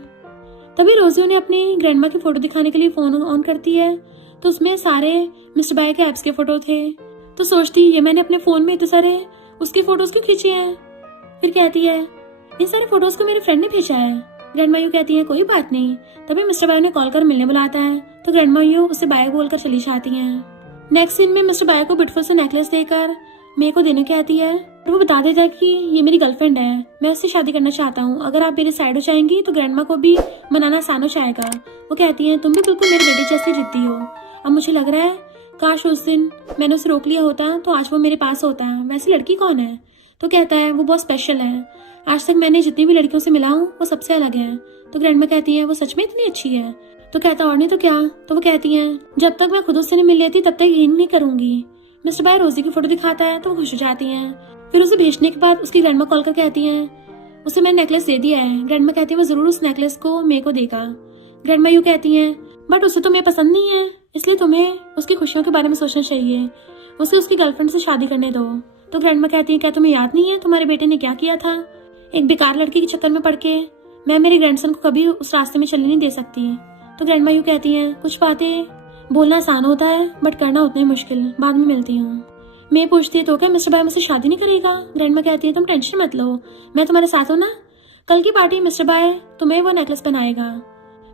तभी रोजी उन्हें अपनी ग्रैंडमा की फोटो दिखाने के लिए फोन ऑन करती है, तो उसमें सारे मिस्टर बाय के एप्स के फोटो थे। तो सोचती ये मैंने अपने फोन में इतने सारे उसकी फोटोज क्यों खींचे हैं। फिर कहती है इन सारे फोटोज को मेरे फ्रेंड ने भेजा है। ग्रैंडमा यू कहती है कोई बात नहीं। तभी मिस्टर बाय ने कॉल कर मिलने बुलाता है, तो ग्रैंडमा यू उसे बाय बोलकर चली जाती हैं। नेक्स्ट सीन में मिस्टर बाय को ब्यूटीफुल से नेकलेस देकर मे को देने की आती है और वो बता देता है कि ये मेरी गर्लफ्रेंड है, मैं उससे शादी करना चाहता हूँ, अगर आप मेरे साइड हो जाएंगी तो ग्रैंडमा को भी मनाना आसान हो जाएगा। वो कहती है तुम भी बिल्कुल मेरे बेटे जैसी जिद्दी हो, अब मुझे लग रहा है काश उस दिन मैंने उसे रोक लिया होता तो आज वो मेरे पास होता है। वैसे लड़की कौन है? तो कहता है वो बहुत स्पेशल है, आज तक मैंने जितनी भी लड़कियों से मिला हूँ वो सबसे अलग है। तो ग्रैंडमा कहती है वो सच में इतनी अच्छी है? तो कहता और नहीं तो क्या। तो वो कहती है जब तक मैं खुद उससे नहीं मिल लेती तब तक यकीन नहीं करूंगी। मिस्टर बाय रोजी की फोटो दिखाता है तो वो खुश हो जाती है। फिर उसे भेजने के बाद उसकी ग्रैंडमा कॉल कर कहती है उसे मैंने नेकलेस दे दिया है। ग्रैंडमा कहती है वो जरूर उस नेकलेस को मे को देगा। ग्रैंडमा यूँ कहती है बट उसे तो मैं पसंद नहीं है, इसलिए तुम्हें उसकी खुशियों के बारे में सोचना चाहिए, उसे उसकी गर्लफ्रेंड से शादी करने दो। तो ग्रैंडमा कहती है क्या तुम्हें याद नहीं है तुम्हारे बेटे ने क्या किया था? एक बेकार लड़की के चक्कर में पड़ के मैं मेरे ग्रैंडसन को कभी उस रास्ते में चलने नहीं दे सकती। तो ग्रैंडमा यूँ कहती है कुछ बातें बोलना आसान होता है बट करना उतना ही मुश्किल। बाद में मिलती हूँ। मैं पूछती है तो क्या मिस्टर बाय मुझसे शादी नहीं करेगा? ग्रैंडमा कहती है तुम टेंशन मत लो, मैं तुम्हारे साथ हूँ ना। कल की पार्टी मिस्टर बाय तुम्हें वो नेकलेस पहनाएगा।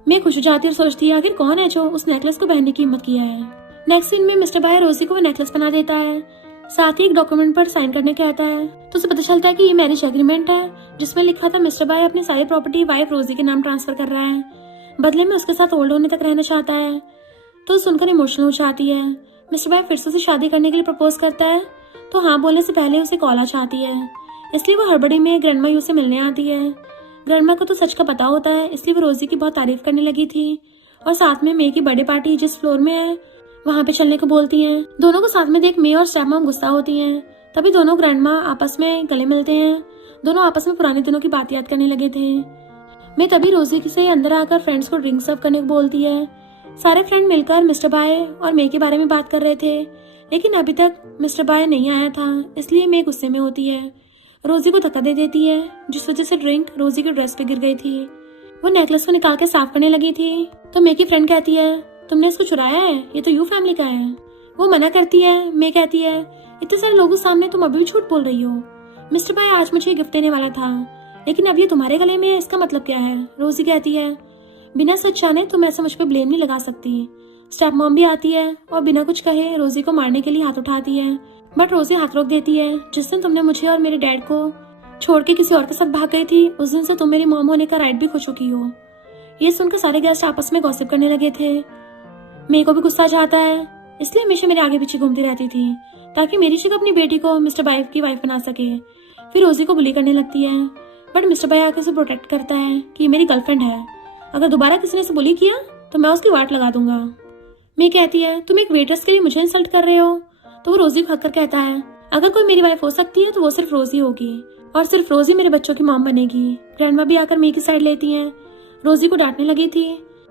मैं खुश हो जाती और सोचती है आखिर कौन है जो उस नेकलेस को पहनने की हिम्मत किया है। नेक्स्ट सीन में मिस्टर बाय रोजी को वो नेकलेस पहना देता है, साथ ही एक डॉक्यूमेंट पर साइन करने के आता है। तो उसे पता चलता है कि ये मैरिज एग्रीमेंट है जिसमें लिखा था मिस्टर बाय अपनी सारी प्रॉपर्टी वाइफ रोजी के नाम ट्रांसफर कर रहा है, बदले में उसके साथ ओल्ड होने तक रहना चाहता है। तो सुनकर इमोशनल हो जाती है। मिस्टर बाय फिर से उसे शादी करने के लिए प्रपोज करता है तो हाँ बोलने से पहले उसे कॉल चाहती है, इसलिए वो हड़बड़ी में ग्रैंडमा यू से मिलने आती है। ग्रैंडमा को तो सच का पता होता है, इसलिए वो रोजी की बहुत तारीफ करने लगी थी और साथ में मे की बर्थडे पार्टी जिस फ्लोर में है वहाँ पे चलने को बोलती हैं। दोनों को साथ में देख मे और स्टेप मॉम गुस्सा होती हैं। तभी दोनों ग्रैंडमा आपस में गले मिलते हैं। दोनों आपस में पुराने दिनों की बात याद करने लगे थे। मे तभी रोजी से अंदर आकर फ्रेंड्स को ड्रिंक सर्व करने को बोलती है। सारे फ्रेंड मिलकर मिस्टर बाय और मे के बारे में बात कर रहे थे, लेकिन अभी तक मिस्टर बाय नहीं आया था, इसलिए मे गुस्से में होती है। रोजी को धक्का दे देती है जिस वजह से ड्रिंक रोजी की ड्रेस पे गिर गई थी। वो नेकलेस को निकाल के साफ करने लगी थी तो मे की फ्रेंड कहती है तुमने इसको चुराया है, ये तो यू फैमिली का है। वो मना करती है। मे कहती है इतने सारे लोगों सामने तुम अभी भी झूठ बोल रही हो। मिस्टर बाय आज मुझे गिफ्ट देने वाला था, लेकिन अब ये तुम्हारे गले में है, इसका मतलब क्या है? रोजी कहती है बिना सच जाने तुम ऐसा मुझ पर ब्लेम नहीं लगा सकती। स्टेप मॉम भी आती है और बिना कुछ कहे रोजी को मारने के लिए हाथ उठाती है, बट रोजी हाथ रोक देती है। जिस दिन तुमने मुझे और मेरे डैड को छोड़ के किसी और के साथ भाग गई थी उस दिन से तुम मेरी मॉम होने का राइट भी खो चुकी हो। ये सुनकर सारे गेस्ट आपस में गॉसिप करने लगे थे। मेरे को भी गुस्सा जाता है, इसलिए हमेशा मेरे आगे पीछे घूमती रहती थी ताकि मेरी जगह अपनी बेटी को मिस्टर बाय की वाइफ बना सके। फिर रोजी को बुली करने लगती है, बट मिस्टर बाय आके उसे प्रोटेक्ट करता है कि मेरी गर्लफ्रेंड है, अगर दोबारा किसी ने उसे बुली किया तो मैं उसकी वाट लगा दूंगा। मैं कहती है तुम एक वेट्रेस के लिए मुझे इंसल्ट कर रहे हो। तो वो रोजी को हक कर कहता है अगर कोई मेरी वाइफ हो सकती है तो वो सिर्फ रोजी होगी और सिर्फ रोजी मेरे बच्चों की मॉम बनेगी। ग्रैंडमा भी आकर मे की साइड लेती है। रोजी को डांटने लगी थी,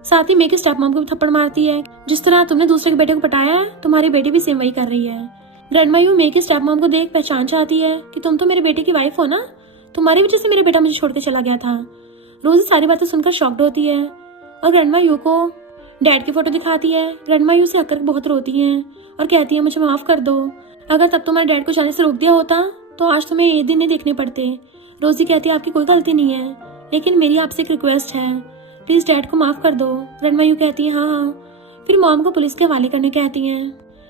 साथ ही मे के स्टेप मॉम को भी थप्पड़ मारती है। जिस तरह तुमने दूसरे के बेटे को पटाया है तुम्हारी बेटी भी सेम वही कर रही है। ग्रैंडमा यू मे के स्टेप मॉम को देख पहचान चाहती है कि तुम तो मेरे बेटे की वाइफ हो ना, तुम्हारी वजह से मेरा बेटा मुझे छोड़ के चला गया था। रोजी सारी बातें सुनकर शॉक्ड होती है और ग्रैंडमा यू को डैड की फोटो दिखाती है। ग्रैंडमा यू से हक करके बहुत रोती है और कहती है मुझे माफ कर दो, अगर तब तुम्हारे डैड को जाने से रोक दिया होता तो आज तुम्हें ये दिन नहीं देखने पड़ते। रोजी कहती है आपकी कोई गलती नहीं है, लेकिन मेरी आपसे एक रिक्वेस्ट है, प्लीज डैड को माफ कर दो। ग्रैंडमा यू कहती है हाँ। फिर मॉम को पुलिस के हवाले करने कहती हैं।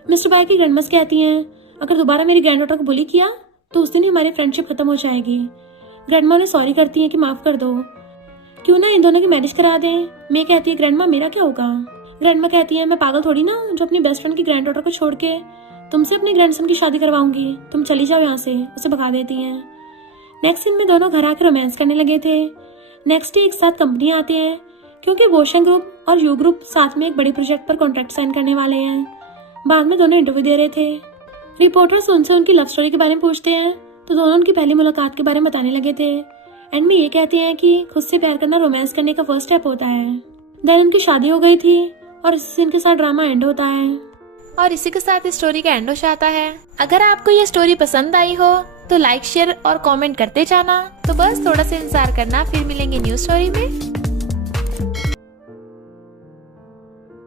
मिस्टर बाय की ग्रैंडमस कहती हैं अगर दोबारा मेरी ग्रैंड डॉटर को बुली किया तो उस दिन ही हमारी फ्रेंडशिप खत्म हो जाएगी। ग्रैंडमा उन्हें सॉरी करती है कि माफ कर दो, क्यों ना इन दोनों की मैरिज करा दें। मैं कहती है ग्रैंडमा मेरा क्या होगा? ग्रैंडमा कहती है मैं पागल थोड़ी ना जो अपनी बेस्ट फ्रेंड की ग्रैंड डॉटर को छोड़ के तुमसे अपने ग्रैंडसन की शादी करवाऊंगी, तुम चली जाओ यहाँ से। उसे भगा देती हैं। नेक्स्ट सीन में दोनों घर आकर रोमांस करने लगे थे। नेक्स्ट डे एक साथ कंपनी आते हैं क्योंकि वोशन ग्रुप और यू ग्रुप साथ में एक बड़ी प्रोजेक्ट पर कॉन्ट्रैक्ट साइन करने वाले हैं। बाद में दोनों इंटरव्यू दे रहे थे। रिपोर्टर्स उनसे उनकी लव स्टोरी के बारे में पूछते हैं तो दोनों उनकी पहली मुलाकात के बारे में बताने लगे थे। एंड में ये कहते हैं कि खुद से प्यार करना रोमांस करने का फर्स्ट स्टेप होता है। देन उनकी शादी हो गई थी और इसी सीन के साथ ड्रामा एंड होता है। और इसी के साथ इस स्टोरी का एंड हो जाता है। अगर आपको ये स्टोरी पसंद आई हो तो लाइक शेयर और कमेंट करते जाना। तो बस थोड़ा सा इंतजार करना, फिर मिलेंगे न्यू स्टोरी में।